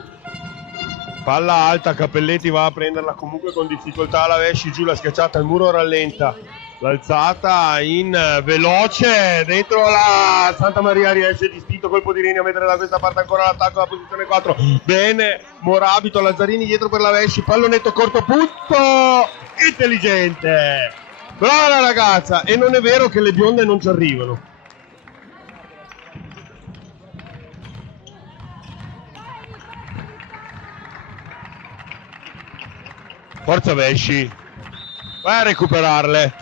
palla alta, Cappelletti va a prenderla comunque con difficoltà, la Vesci giù, la schiacciata, il muro rallenta, l'alzata in veloce, dentro la Santa Maria riesce distinto colpo di linea a mettere da questa parte ancora l'attacco alla posizione 4, bene Morabito, Lazzarini dietro per la Vesci, pallonetto corto, punto, intelligente, brava la ragazza, e non è vero che le bionde non ci arrivano. Forza Vesci, vai a recuperarle.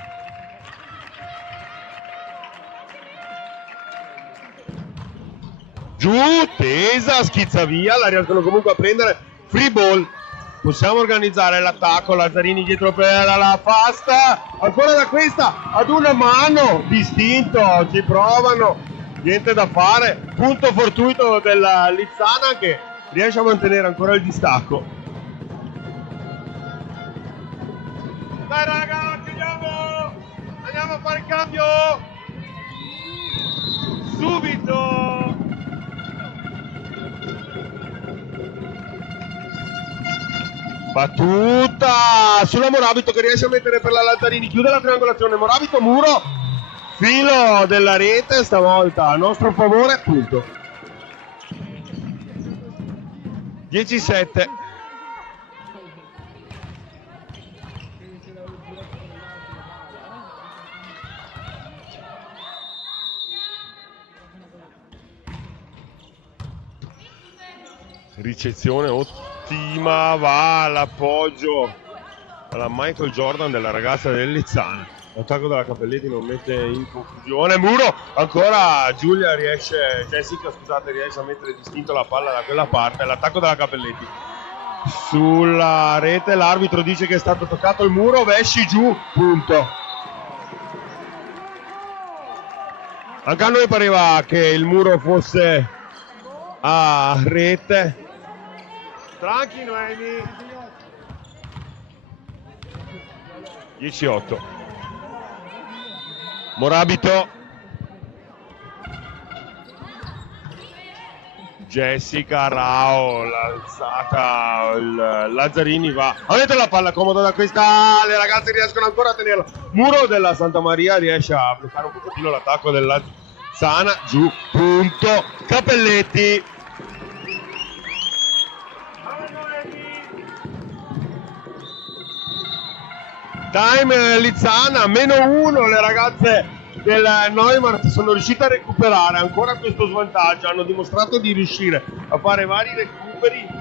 Giù, tesa, schizza via, la riescono comunque a prendere. Free ball. Possiamo organizzare l'attacco, Lazzarini dietro per la fasta. Ancora da questa, ad una mano, distinto, ci provano. Niente da fare. Punto fortuito della Lizzana che riesce a mantenere ancora il distacco. Dai raga, chiudiamo! Andiamo a fare il cambio! Subito! Battuta sulla Morabito che riesce a mettere per la Lazzarini, chiude la triangolazione, Morabito, muro, filo della rete, stavolta a nostro favore, punto. 10-7. Ricezione ottima, va all'appoggio alla Michael Jordan della ragazza del Lizzana. L'attacco della Cappelletti non mette in confusione, muro, ancora Jessica riesce a mettere distinto la palla da quella parte, l'attacco della Cappelletti sulla rete, l'arbitro dice che è stato toccato il muro, Vesci giù, punto. Anche a noi pareva che il muro fosse a rete. Tranqui Noemi. 10-8. Morabito, Jessica, Rao, l'alzata, Lazzarini va a mettere la palla comoda da questa, le ragazze riescono ancora a tenerla, muro della Santa Maria riesce a bloccare un pochettino l'attacco della Sana, giù, punto. Cappelletti. Time Lizzana, -1, le ragazze del Neumarkt sono riuscite a recuperare ancora questo svantaggio, hanno dimostrato di riuscire a fare vari recuperi.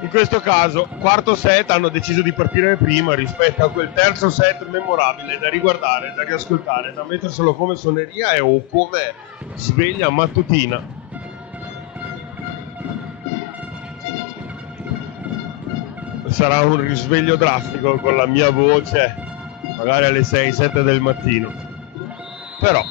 In questo caso, quarto set, hanno deciso di partire prima rispetto a quel terzo set memorabile da riguardare, da riascoltare, da metterselo come suoneria o come sveglia mattutina. Sarà un risveglio drastico con la mia voce, magari alle 6-7 del mattino, però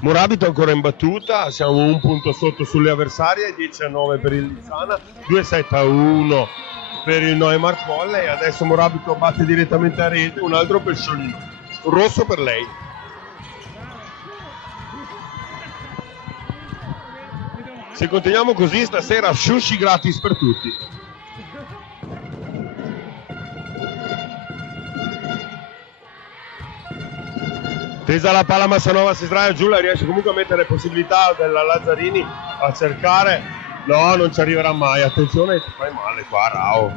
Morabito ancora in battuta, siamo un punto sotto sulle avversarie, 10-9 per il Lizzana, 2-7-1 per il Neumarkt Volley. Adesso Morabito batte direttamente a rete, un altro pesciolino, rosso per lei. Se continuiamo così stasera sushi gratis per tutti. Tesa la palla Massanova, si sdraia giù, la riesce comunque a mettere possibilità della Lazzarini a cercare. No, non ci arriverà mai, attenzione, ti fai male qua Rao.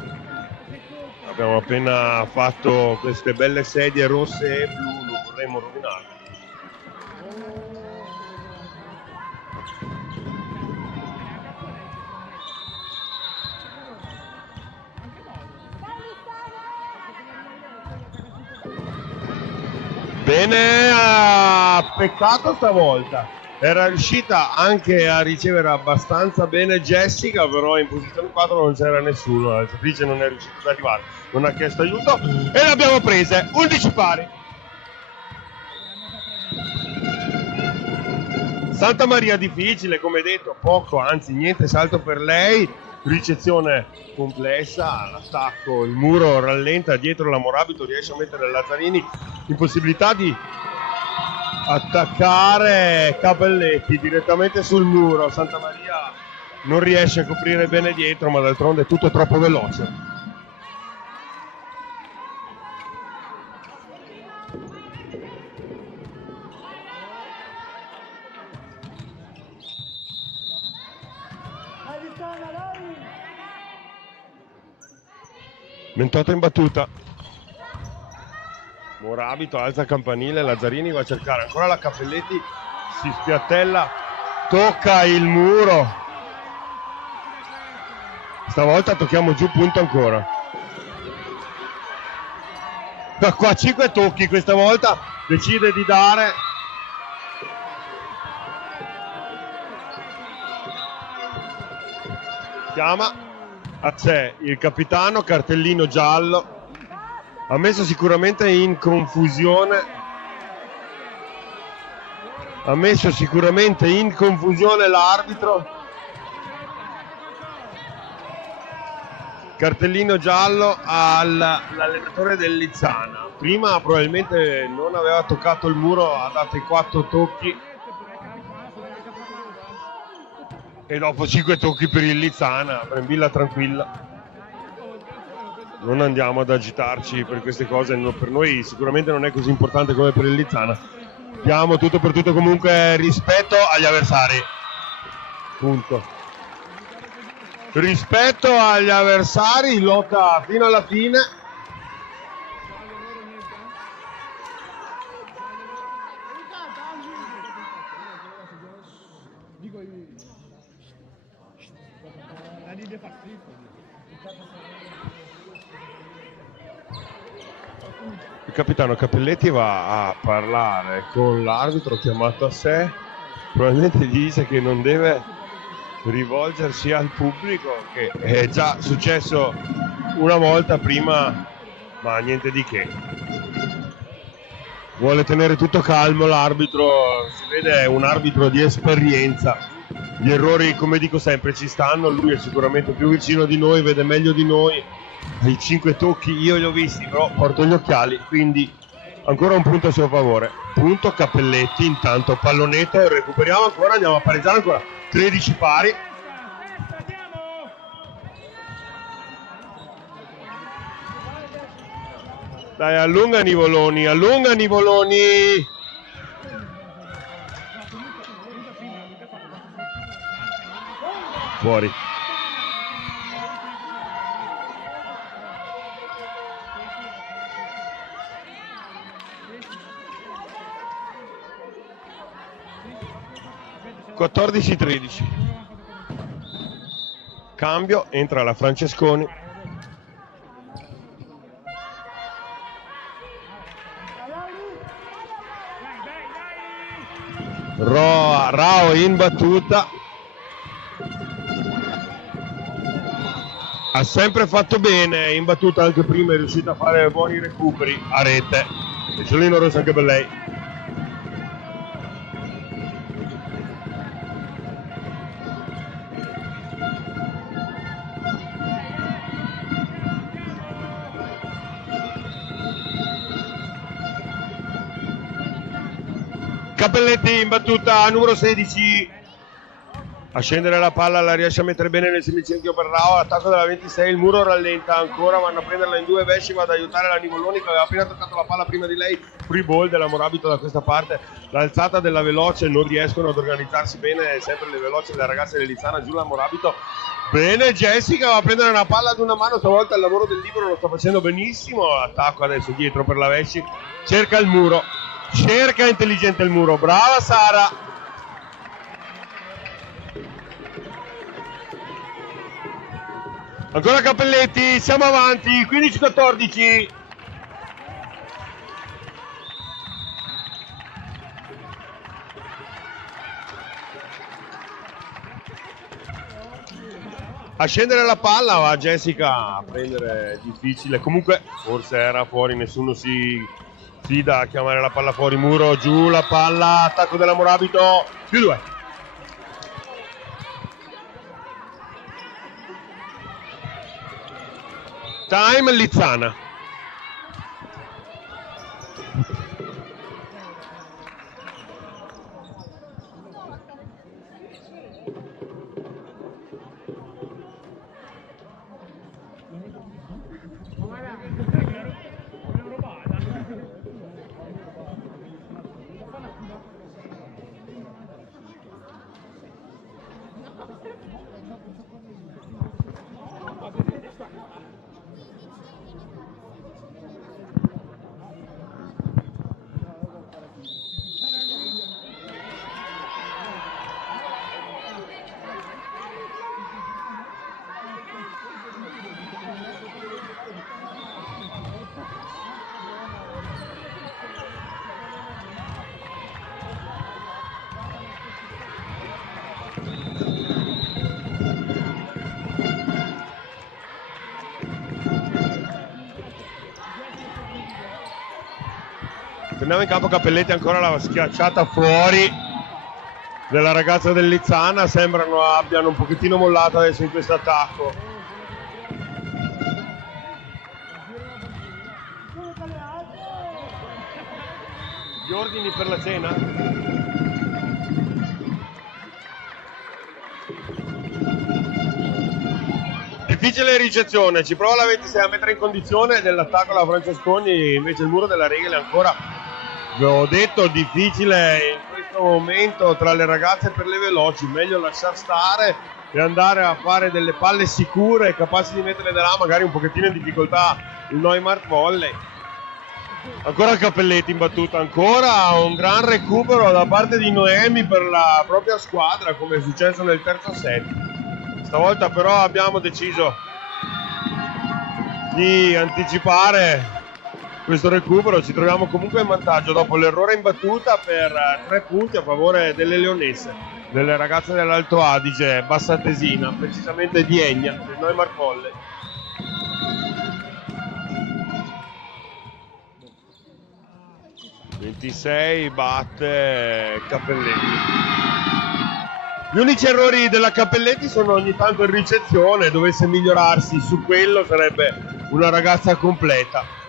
Abbiamo appena fatto queste belle sedie rosse e blu, non vorremmo rovinarle. Bene, peccato stavolta, era riuscita anche a ricevere abbastanza bene Jessica, però in posizione 4 non c'era nessuno, la giocatrice non è riuscita ad arrivare, non ha chiesto aiuto e le abbiamo prese, 11 pari. Santa Maria difficile, come detto, poco, anzi niente salto per lei, ricezione complessa, l'attacco, il muro rallenta dietro la Morabito, riesce a mettere Lazzarini in possibilità di attaccare Capelletti direttamente sul muro. Santa Maria non riesce a coprire bene dietro, ma d'altronde tutto è troppo veloce. Mentota in battuta, Morabito alza il campanile, Lazzarini va a cercare ancora la Capelletti, si spiattella, tocca il muro, stavolta tocchiamo giù punto ancora. Qua 5 tocchi, questa volta decide di dare. Chiama a c'è il capitano, cartellino giallo, ha messo sicuramente in confusione l'arbitro, cartellino giallo all'allenatore del Lizzana. Prima probabilmente non aveva toccato il muro, ha dato i 4 tocchi e dopo 5 tocchi per il Lizzana, Brembilla tranquilla. Non andiamo ad agitarci per queste cose, per noi sicuramente non è così importante come per il Lizzana. Diamo tutto per tutto comunque rispetto agli avversari. Punto. Rispetto agli avversari, lotta fino alla fine. Il capitano Capelletti va a parlare con l'arbitro chiamato a sé, probabilmente gli dice che non deve rivolgersi al pubblico, che è già successo una volta prima, ma niente di che. Vuole tenere tutto calmo l'arbitro, si vede, è un arbitro di esperienza. Gli errori, come dico sempre, ci stanno, lui è sicuramente più vicino di noi, vede meglio di noi. I 5 tocchi io li ho visti, però porto gli occhiali, quindi ancora un punto a suo favore. Punto Capelletti, intanto pallonetto, recuperiamo ancora, andiamo a pareggiare ancora, 13 pari. Dai, allungano i voloni, allungano i voloni. Fuori. (14-13). Cambio, entra la Francesconi. Rao in battuta. Ha sempre fatto bene in battuta, anche prima è riuscita a fare buoni recuperi a rete. Pesciolino rosso anche per lei. Cappelletti in battuta, numero 16. A scendere la palla, la riesce a mettere bene nel semicerchio per Rao, attacco della 26, il muro rallenta ancora, vanno a prenderla in due, Vesci va ad aiutare la Nivoloni che aveva appena toccato la palla prima di lei, free ball della Morabito da questa parte, l'alzata della Veloce, non riescono ad organizzarsi bene, sempre le veloci le ragazze dell'Izzana, giù la Morabito, bene Jessica va a prendere una palla ad una mano, stavolta il lavoro del libero lo sta facendo benissimo, attacco adesso dietro per la Vesci, cerca il muro, cerca intelligente il muro, brava Sara. Ancora Cappelletti, siamo avanti, 15-14. A scendere la palla va Jessica a prendere difficile, comunque forse era fuori, nessuno si fida a chiamare la palla fuori, muro, giù la palla, attacco della Morabito, più 2. Time Lizzana. Torniamo in campo, Cappelletti ancora la schiacciata fuori della ragazza del Lizzana, sembrano abbiano un pochettino mollato adesso in questo attacco. Gli ordini per la cena? Difficile ricezione, ci prova la 26 a mettere in condizione dell'attacco la Francesconi, invece il muro della Regale ancora. Vi ho detto, difficile in questo momento tra le ragazze per le veloci, meglio lasciar stare e andare a fare delle palle sicure, capaci di mettere da là magari un pochettino in difficoltà il Neumarkt Volley. Ancora Cappelletti in battuta, ancora un gran recupero da parte di Noemi per la propria squadra, come è successo nel terzo set. Stavolta però abbiamo deciso di anticipare questo recupero, ci troviamo comunque in vantaggio dopo l'errore in battuta per 3 punti a favore delle leonesse, delle ragazze dell'Alto Adige, Bassatesina, precisamente di Egna, del Neumarkt Volley. Batte Cappelletti. Gli unici errori della Cappelletti sono ogni tanto in ricezione, dovesse migliorarsi su quello sarebbe una ragazza completa.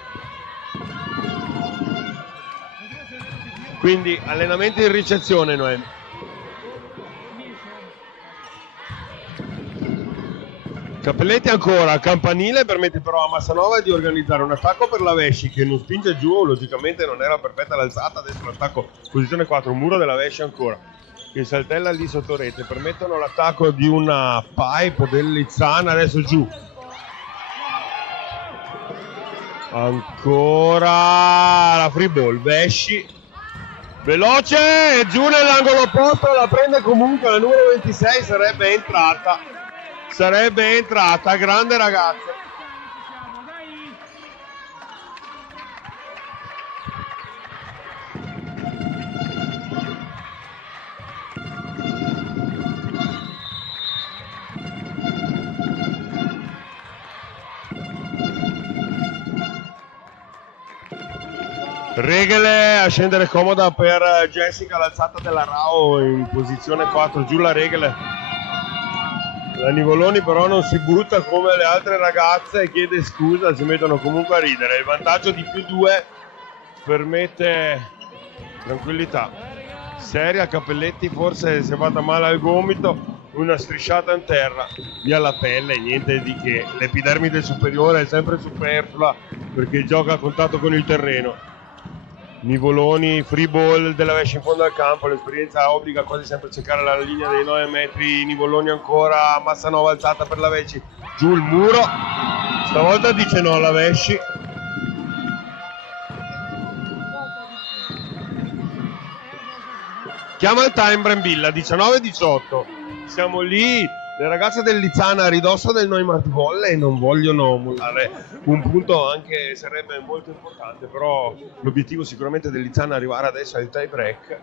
Quindi allenamento in ricezione Noemi. Cappelletti ancora, campanile, permette però a Massanova di organizzare un attacco per la Vesci che non spinge giù, logicamente non era perfetta l'alzata, adesso l'attacco posizione 4, un muro della Vesci ancora, che saltella lì sotto rete, permettono l'attacco di una pipe dell'Izzana, adesso giù. Ancora la free ball, Vesci. Veloce, e giù nell'angolo opposto, la prende comunque la numero 26, sarebbe entrata, grande ragazza. Regole a scendere comoda per Jessica, l'alzata della Rao in posizione 4, giù la Regole. La Nivoloni però non si butta come le altre ragazze e chiede scusa, si mettono comunque a ridere. Il vantaggio di più 2 permette tranquillità. seria. Cappelletti forse si è fatta male al gomito, una strisciata in terra, via la pelle, niente di che. L'epidermide superiore è sempre superflua perché gioca a contatto con il terreno. Nivoloni, free ball della Vesci in fondo al campo, l'esperienza obbliga quasi sempre a cercare la linea dei 9 metri. Nivoloni ancora, Massanova alzata per la Vesci, giù il muro, stavolta dice no la Vesci. Chiama il time Brembilla, 19-18, siamo lì. Le ragazze del Lizzana a ridosso del Neumarkt Volley non vogliono mollare un punto, anche sarebbe molto importante, però l'obiettivo sicuramente del Lizzana è arrivare adesso al tie break.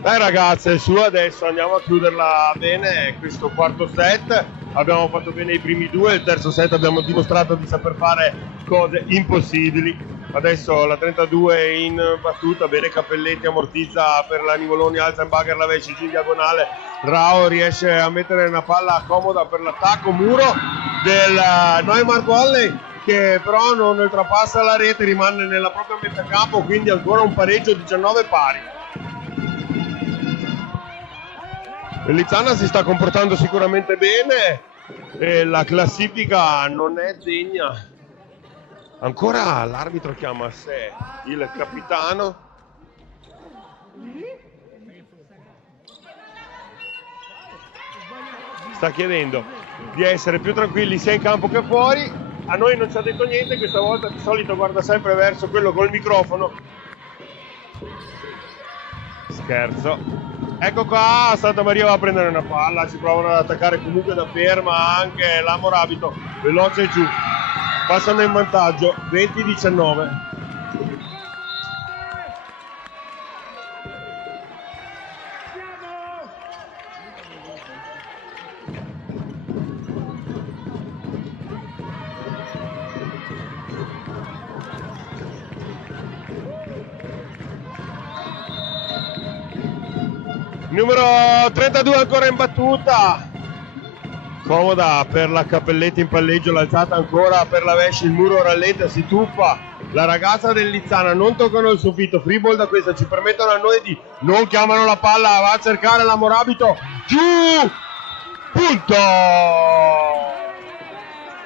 Dai ragazze, su adesso andiamo a chiuderla bene questo quarto set. Abbiamo fatto bene i primi due, il terzo set abbiamo dimostrato di saper fare cose impossibili. Adesso la 32 in battuta, bene Cappelletti, ammortizza per la Nivoloni, alza in bagger la Vesci in diagonale. Rao riesce a mettere una palla comoda per l'attacco, muro del Neumarkt Volley che però non oltrepassa la rete, rimane nella propria metà campo, quindi ancora un pareggio 19 pari. Il Lizzana si sta comportando sicuramente bene e la classifica non è degna. Ancora l'arbitro chiama a sé il capitano. Sta chiedendo di essere più tranquilli sia in campo che fuori. A noi non ci ha detto niente, questa volta di solito guarda sempre verso quello col microfono. Scherzo. Ecco qua, Santa Maria va a prendere una palla, ci provano ad attaccare comunque da ferma anche la Morabito, veloce giù, passano in vantaggio, 20-19. Numero 32 ancora in battuta, comoda per la Cappelletti in palleggio, l'alzata ancora per la Vesci, il muro rallenta, si tuffa la ragazza del Lizzana, non toccano il soffitto, free ball da questa, ci permettono a noi di, non chiamano la palla, va a cercare la Morabito, giù, punto,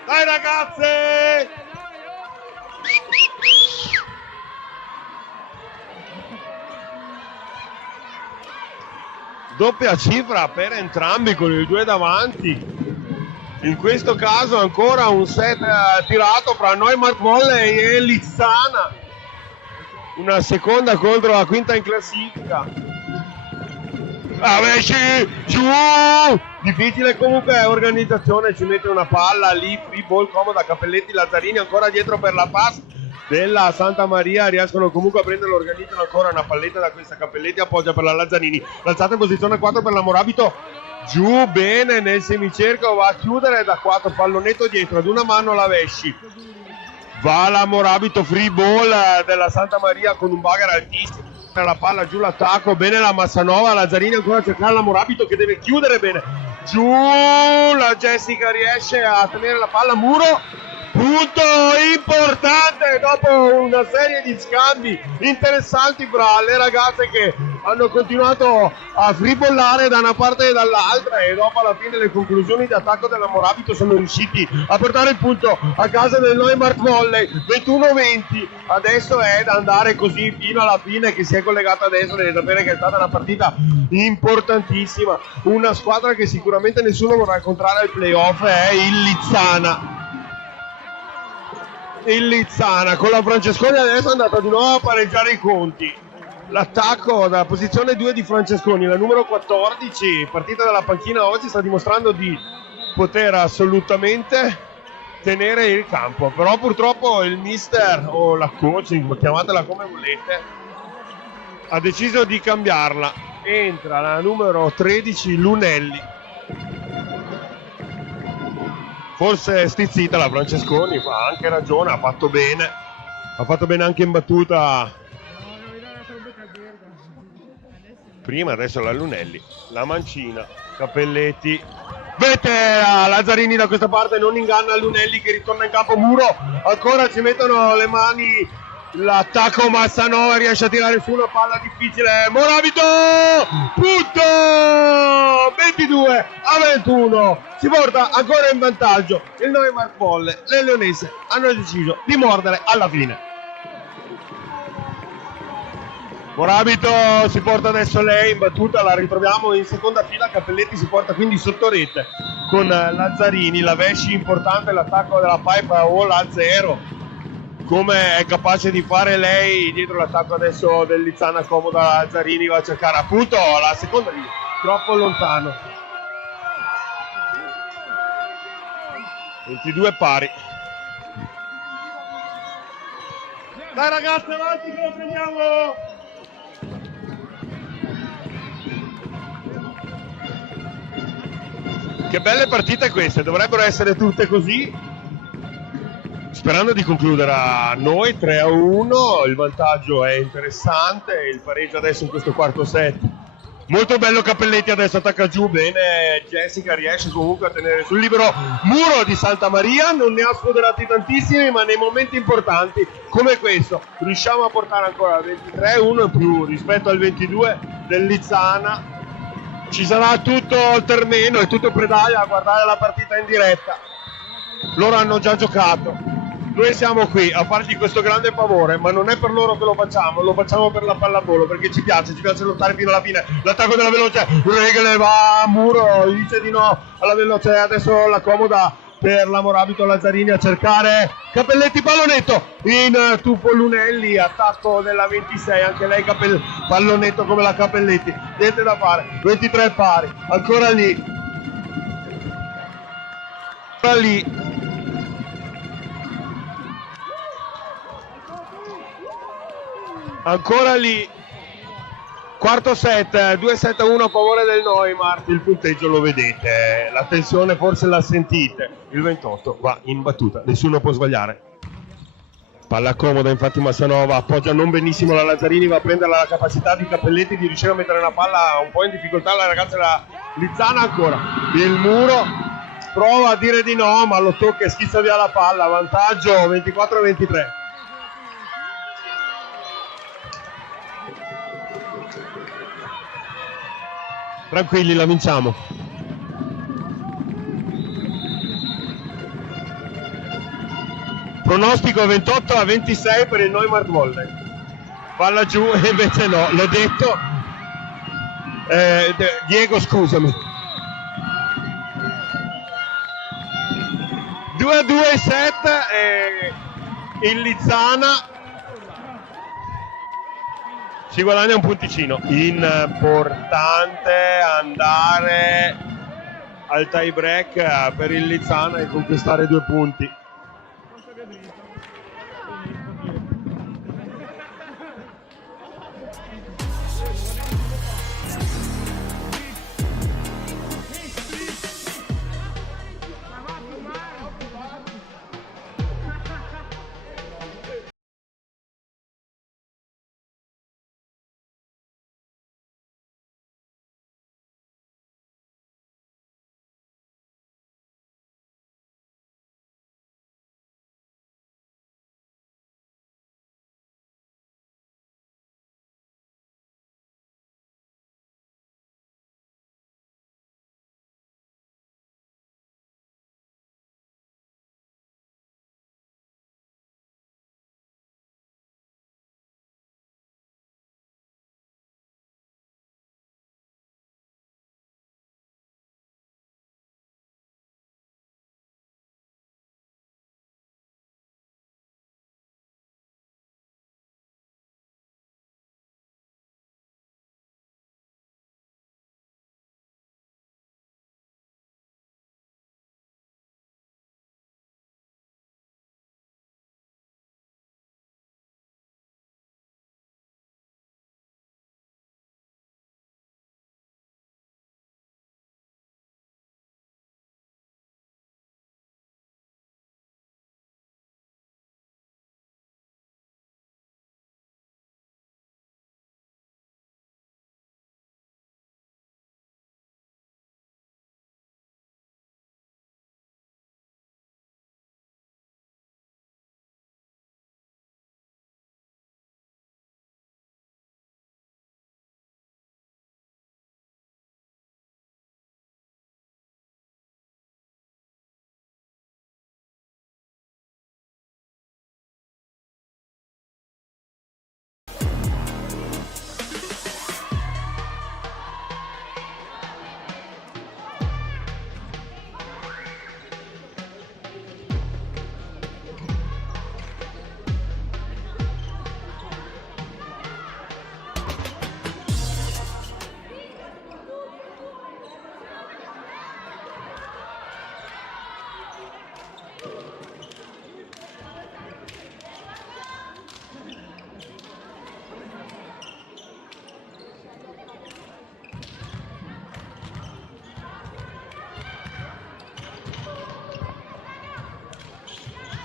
dai ragazze! Doppia cifra per entrambi con il 2 davanti. In questo caso ancora un set tirato fra Neumarkt Volley e Lizzana. Una seconda contro la quinta in classifica. Vesci, giù! Difficile comunque organizzazione, ci mette una palla lì, free ball comoda, Cappelletti, Lazzarini ancora dietro per la pass della Santa Maria, riescono comunque a prendere, organizzano ancora una palletta da questa Cappelletti, appoggia per la Lazzarini, l'alzata in posizione 4 per la Morabito, giù bene nel semicerchio, va a chiudere da 4, pallonetto dietro, ad una mano la Vesci, va la Morabito, free ball della Santa Maria con un bagger altissimo, la palla giù, l'attacco, bene la Massanova, Lazzarini ancora a cercare la Morabito che deve chiudere bene, giù la Jessica riesce a tenere la palla, muro, punto importante dopo una serie di scambi interessanti fra le ragazze che hanno continuato a fribollare da una parte e dall'altra e dopo alla fine le conclusioni di attacco della Morabito sono riusciti a portare il punto a casa del Neumarkt Volley, 21-20. Adesso è da andare così fino alla fine, che si è collegata adesso, deve sapere che è stata una partita importantissima, una squadra che sicuramente nessuno vorrà incontrare al playoff è il Lizzana. Il Lizzana con la Francesconi adesso è andata di nuovo a pareggiare i conti. L'attacco dalla posizione 2 di Francesconi, la numero 14, partita dalla panchina oggi, sta dimostrando di poter assolutamente tenere il campo, però purtroppo il mister o la coaching, chiamatela come volete, ha deciso di cambiarla. entra la numero 13 Lunelli. Forse stizzita la Francesconi, fa anche ragione, ha fatto bene anche in battuta prima. Adesso la Lunelli, la mancina, Cappelletti, Vetera, Lazzarini da questa parte non inganna Lunelli che ritorna in campo. Muro, ancora ci mettono le mani l'attacco, Massanova riesce a tirare su una palla difficile, Moravito, punto, 22-21, si porta ancora in vantaggio il Neumarkt Volley. Le leonesse hanno deciso di mordere alla fine. Moravito si porta adesso lei in battuta, la ritroviamo in seconda fila. Cappelletti si porta quindi sotto rete con Lazzarini, la Vesci importante, l'attacco della Pipe Wall a 0, come è capace di fare lei dietro l'attacco adesso del Lizzana. Comoda Lazzarini, va a cercare appunto la seconda linea, troppo lontano. 22 pari. Dai ragazzi, avanti che lo prendiamo! Che belle partite queste, dovrebbero essere tutte così, sperando di concludere a noi 3-1. Il vantaggio è interessante, il pareggio adesso in questo quarto set molto bello. Cappelletti adesso attacca giù bene, Jessica riesce comunque a tenere sul libero Muro di Santa Maria, non ne ha sfoderati tantissimi, ma nei momenti importanti come questo riusciamo a portare ancora 23-1 in più rispetto al 22 del Lizzana. Ci sarà tutto il Termeno e tutto Predaia a guardare la partita in diretta. Loro hanno già giocato, noi siamo qui a fargli questo grande favore, ma non è per loro che lo facciamo per la pallavolo, perché ci piace lottare fino alla fine. L'attacco della veloce, Regole va a Muro, dice di no alla veloce, adesso la comoda per la Moravito. Lazzarini a cercare Cappelletti, pallonetto in tuffo Lunelli, attacco della 26, anche lei pallonetto come la Cappelletti, niente da fare, 23 pari, ancora lì, ancora lì, quarto set, 2-7-1 a favore del Neumarkt. Il punteggio lo vedete, la tensione forse la sentite, il 28 va in battuta, nessuno può sbagliare. Palla comoda, infatti Massanova appoggia non benissimo la Lazzarini, va a prendere la capacità di Cappelletti di riuscire a mettere una palla un po' in difficoltà la ragazza della Lizzana. Ancora il Muro prova a dire di no, ma lo tocca e schizza via la palla, vantaggio 24-23. Tranquilli, la vinciamo. Pronostico 28-26 per il Neumarkt Volley. Palla giù e invece no, l'ho detto. Diego, scusami. 2-2 set il Lizzana si guadagna un punticino. Importante andare al tie break per il Lizzana e conquistare 2 punti.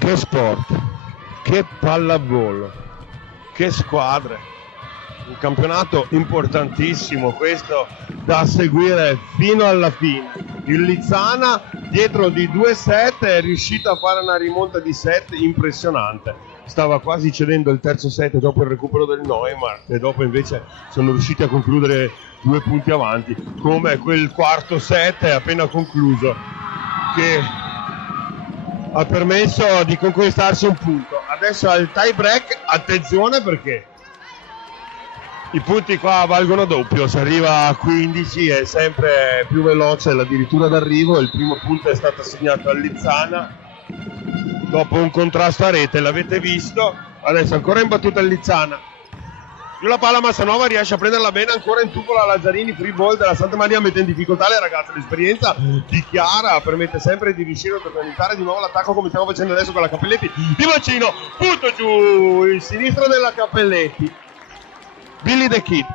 Che sport, che pallavolo, che squadre, un campionato importantissimo questo da seguire fino alla fine. Il Lizzana dietro di 2-7 è riuscito a fare una rimonta di set impressionante. Stava quasi cedendo il terzo set dopo il recupero del Neumarkt e dopo invece sono riusciti a concludere 2 punti avanti, come quel quarto set appena concluso che ha permesso di conquistarsi un punto. Adesso al tie break, attenzione perché i punti qua valgono doppio, si arriva a 15, è sempre più veloce l'addirittura d'arrivo. Il primo punto è stato assegnato al Lizzana dopo un contrasto a rete, l'avete visto. Adesso ancora in battuta il Lizzana, più la palla Massanova riesce a prenderla bene, ancora in tubo la Lazzarini, free ball della Santa Maria mette in difficoltà le ragazze. L'esperienza di Chiara permette sempre di riuscire ad organizzare di nuovo l'attacco come stiamo facendo adesso con la Cappelletti di bacino, punto giù il sinistro della Cappelletti, Billy the Kid.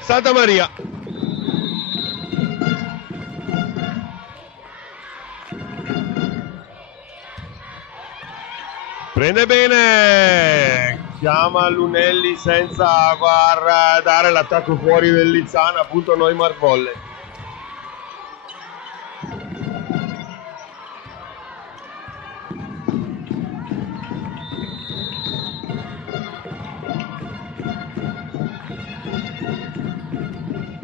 Santa Maria prende bene, chiama Lunelli senza guardare l'attacco fuori del Lizzana, appunto Neumarkt volley.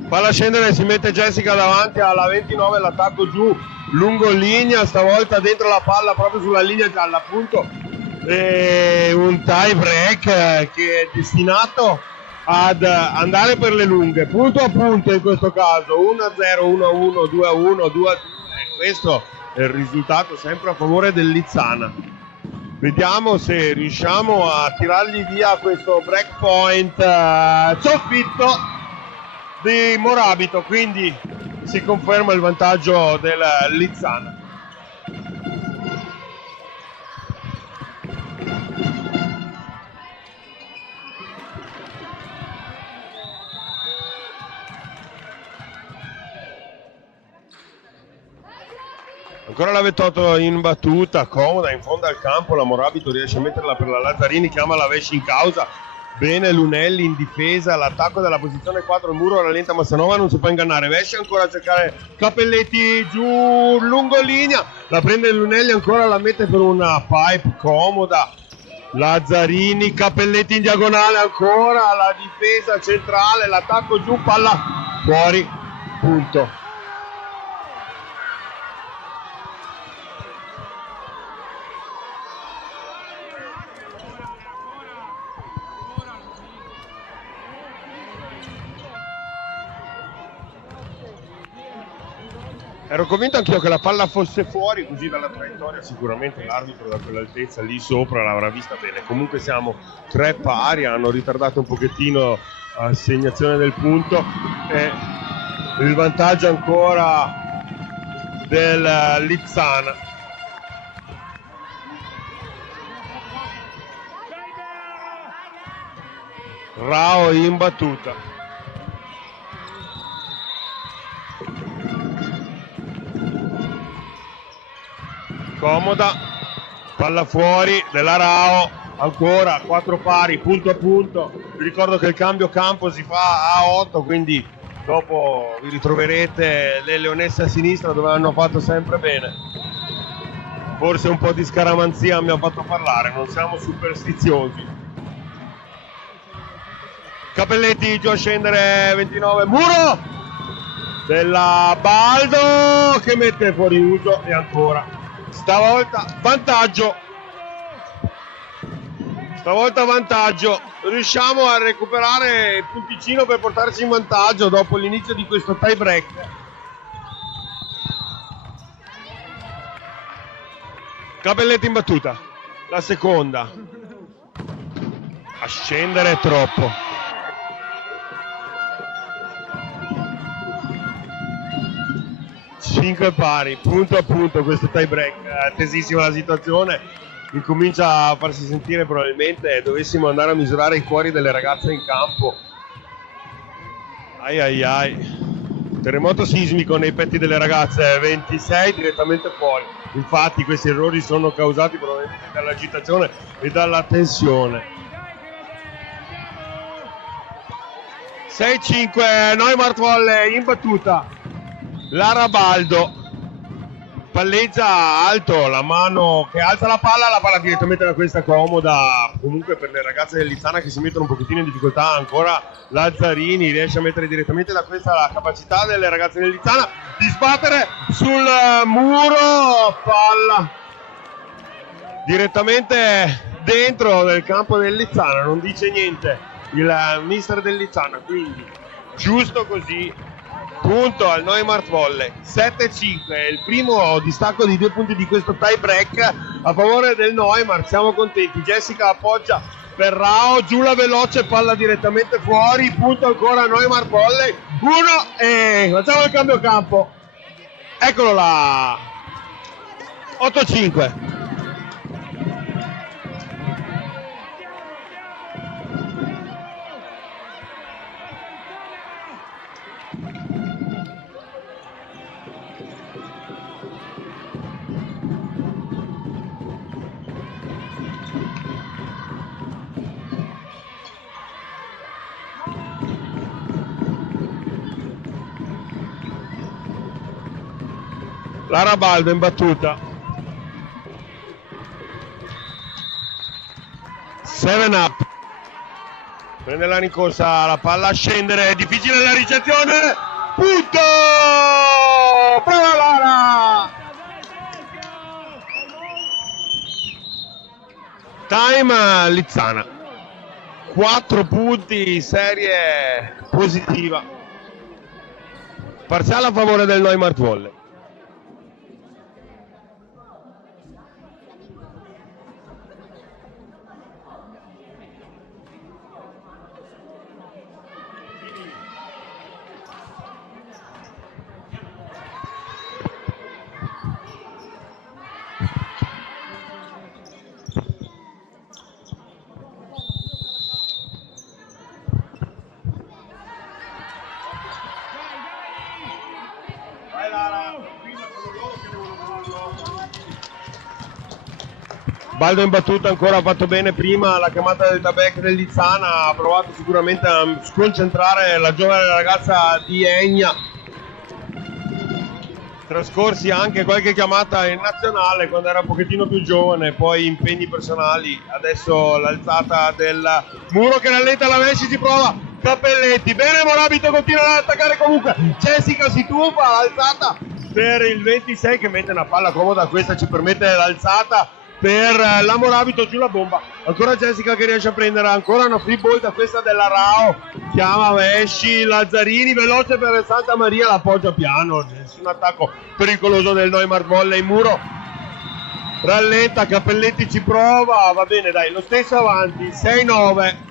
Palla scendere, si mette Jessica davanti alla 29, l'attacco giù lungo linea, stavolta dentro la palla proprio sulla linea gialla, appunto. E un tie break che è destinato ad andare per le lunghe, punto a punto in questo caso, 1-0, 1-1, 2-1, 2-2, questo è il risultato sempre a favore del Lizzana. Vediamo se riusciamo a tirargli via questo break point, soffitto di Morabito, quindi si conferma il vantaggio del Lizzana. Ancora la 28 in battuta, comoda in fondo al campo, la Morabito riesce a metterla per la Lazzarini, chiama la Vesci in causa, bene Lunelli in difesa, l'attacco della posizione 4, il muro rallenta Massanova, non si può ingannare, Vesci ancora a cercare Cappelletti giù lungo linea, la prende Lunelli, ancora la mette per una pipe comoda, Lazzarini, Cappelletti in diagonale, ancora la difesa centrale, l'attacco giù, palla fuori, punto. Ero convinto anch'io che la palla fosse fuori così dalla traiettoria, sicuramente l'arbitro da quell'altezza lì sopra l'avrà vista bene. Comunque siamo 3 pari, hanno ritardato un pochettino l'assegnazione del punto e il vantaggio ancora del Lizzana. Rao in battuta. Comoda, palla fuori della Rao, ancora 4 pari, punto a punto. Vi ricordo che il cambio campo si fa a 8, quindi dopo vi ritroverete le leonesse a sinistra dove hanno fatto sempre bene. Forse un po' di scaramanzia mi ha fatto parlare, non siamo superstiziosi. Cappelletti giù a scendere, 29, muro della Baldo che mette fuori uso e ancora. Stavolta vantaggio, riusciamo a recuperare il punticino per portarci in vantaggio dopo l'inizio di questo tie break. Cappelletti in battuta, la seconda, a scendere troppo. Cinque pari, punto a punto questo tie break, attesissima la situazione, incomincia a farsi sentire. Probabilmente dovessimo andare a misurare i cuori delle ragazze in campo. Ai ai ai. Terremoto sismico nei petti delle ragazze, 26 direttamente fuori. Infatti questi errori sono causati probabilmente dall'agitazione e dalla tensione. 6-5, Neumarkt Volley in battuta. Lara Baldo palleggia alto, la mano che alza la palla direttamente da questa comoda comunque per le ragazze del Lizzana che si mettono un pochettino in difficoltà. Ancora Lazzarini riesce a mettere direttamente da questa la capacità delle ragazze del Lizzana di sbattere sul muro, palla direttamente dentro del campo del Lizzana. Non dice niente il mister del Lizzana, quindi giusto così. Punto al Neumarkt Volley, 7-5, il primo distacco di 2 punti di questo tie break a favore del Neumarkt. Siamo contenti. Jessica appoggia Ferrao, giù la veloce, palla direttamente fuori, punto ancora Neumarkt Volley, 1 e facciamo il cambio campo, eccolo là, 8-5. Lara Baldo in battuta. 7 up. Prende la rincorsa, la palla a scendere, è difficile la ricezione. Punto! Brava Lara! Time Lizzana. 4 punti, serie positiva. Parziale a favore del Neumarkt Volley. Baldo in battuta, ancora ha fatto bene prima la chiamata del tabek del Lizzana, ha provato sicuramente a sconcentrare la giovane ragazza di Egna. Trascorsi anche qualche chiamata in nazionale quando era un pochettino più giovane, poi impegni personali. Adesso l'alzata del muro che rallenta la Messi, si prova Cappelletti, bene Morabito, continua ad attaccare comunque, Jessica si tufa, l'alzata per il 26 che mette una palla comoda, questa ci permette l'alzata per la Morabito, giù la bomba, ancora Jessica che riesce a prendere ancora una free ball da questa della Rao, chiama Vesci, Lazzarini veloce per Santa Maria, l'appoggia piano, nessun attacco pericoloso del Neumarkt Volley, muro rallenta, Cappelletti ci prova, va bene dai, lo stesso avanti, 6-9.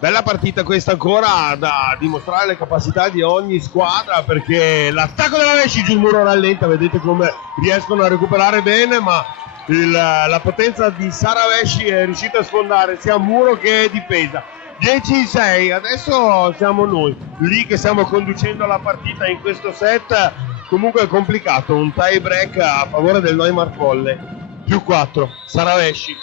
Bella partita questa ancora da dimostrare le capacità di ogni squadra, perché l'attacco della Vesci giù il muro rallenta, vedete come riescono a recuperare bene, ma la potenza di Sara Vesci è riuscita a sfondare sia muro che difesa. 10-6, adesso siamo noi lì che stiamo conducendo la partita in questo set, comunque è complicato, un tie break a favore del Neumarkt Volley, più 4, Sara Vesci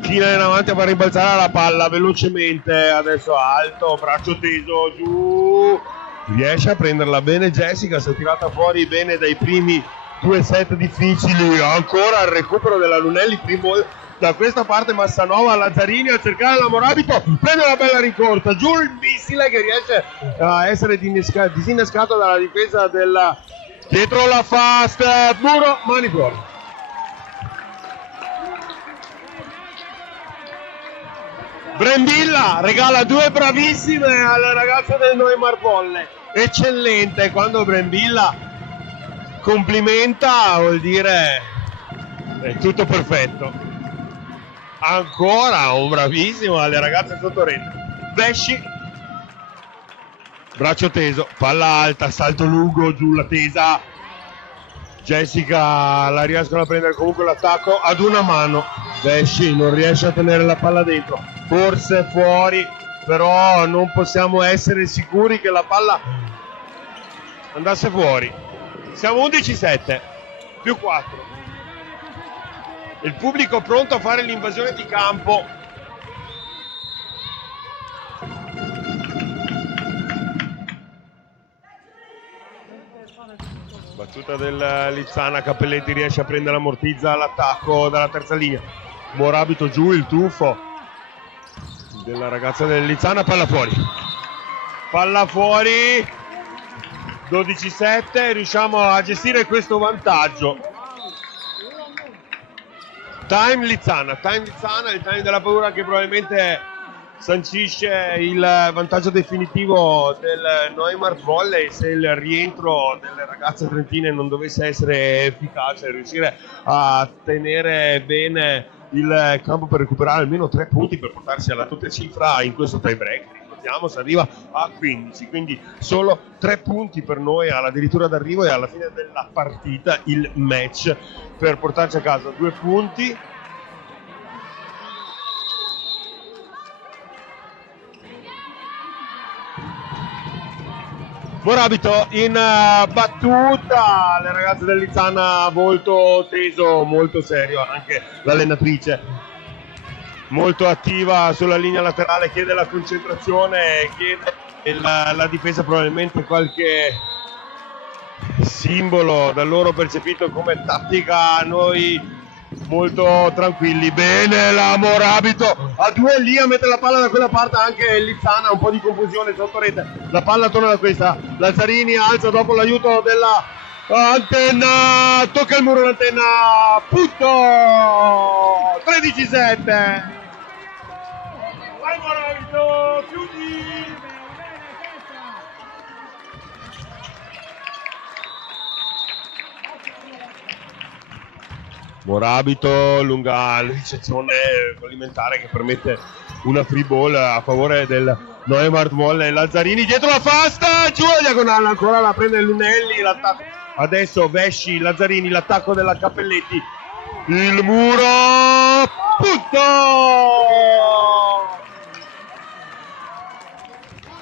china in avanti a far rimbalzare la palla velocemente, adesso alto, braccio teso, giù, riesce a prenderla bene Jessica, si è tirata fuori bene dai primi 2 set difficili, ancora il recupero della Lunelli, primo da questa parte Massanova, Lazzarini a cercare la Morabito, prende una bella rincorsa, giù il missile che riesce a essere disinnescato dalla difesa della dietro la fast, muro, mani fuori. Brembilla regala 2 bravissime alle ragazze del Neumarkt Volley, eccellente, quando Brembilla complimenta vuol dire È tutto perfetto. Ancora un bravissimo alle ragazze sotto rete. Vesci, braccio teso, palla alta, salto lungo, giù la tesa. Jessica la riescono a prendere comunque l'attacco ad una mano. Vesci non riesce a tenere la palla dentro, forse fuori, però non possiamo essere sicuri che la palla andasse fuori. Siamo 11-7 più 4. Il pubblico pronto a fare l'invasione di campo. Battuta del Lizzana, Cappelletti riesce a prendere l'ammortizza all'attacco dalla terza linea. Morabito giù, il tuffo della ragazza del Lizzana, palla fuori. Palla fuori, 12-7, riusciamo a gestire questo vantaggio. Time Lizzana, il time della paura che probabilmente sancisce il vantaggio definitivo del Neumarkt Volley. Se il rientro delle ragazze trentine non dovesse essere efficace, riuscire a tenere bene il campo per recuperare almeno 3 punti per portarsi alla doppia cifra in questo tie break. Ricordiamo, si arriva a 15, quindi solo 3 punti per noi addirittura d'arrivo, e alla fine della partita il match per portarci a casa 2 punti. Morabito in battuta, le ragazze del Lizzana volto teso, molto serio, anche l'allenatrice molto attiva sulla linea laterale, chiede la concentrazione, chiede la difesa, probabilmente qualche simbolo da loro percepito come tattica, noi molto tranquilli. Bene la Morabito a 2 lì a mettere la palla da quella parte, anche il Lizzana, un po' di confusione sotto rete, la palla torna da questa, Lazzarini alza dopo l'aiuto della antenna, tocca il muro l'antenna, punto, 13-7. Vai Morabito, chiudi. Morabito lunga la ricezione fallimentare che permette una free ball a favore del Neumarkt Volley. Lazzarini dietro la fasta, giù a diagonale, ancora la prende Lunelli, l'attacco. Adesso Vesci, Lazzarini, l'attacco della Cappelletti, il muro, punto!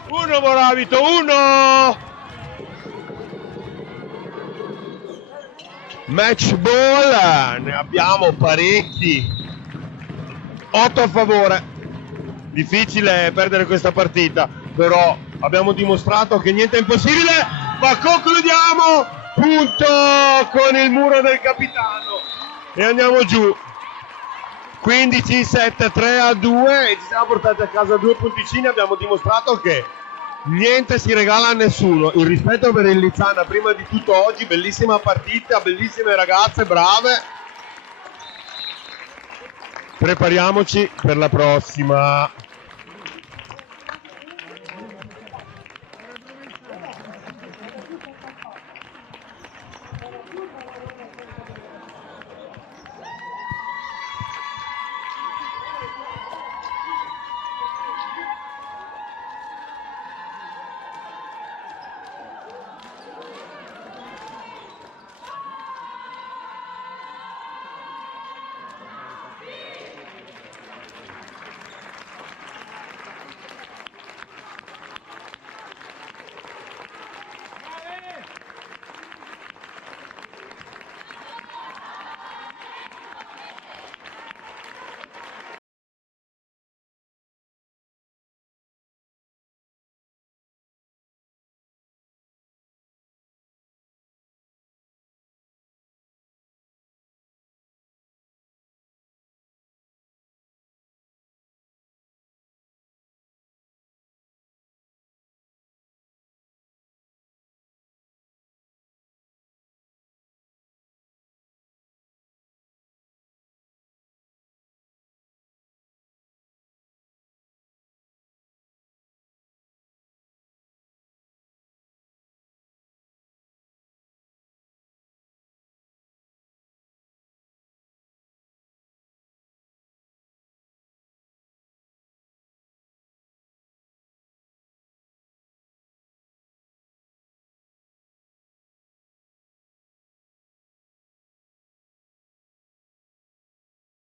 1 Morabito, 1! Match ball, ne abbiamo parecchi, 8 a favore. Difficile perdere questa partita, però abbiamo dimostrato che niente è impossibile, ma concludiamo punto con il muro del capitano e andiamo giù 15-7, 3-2 e ci siamo portati a casa 2 punticini. Abbiamo dimostrato che niente si regala a nessuno, il rispetto per il Lizzana prima di tutto oggi. Bellissima partita, bellissime ragazze, brave, prepariamoci per la prossima.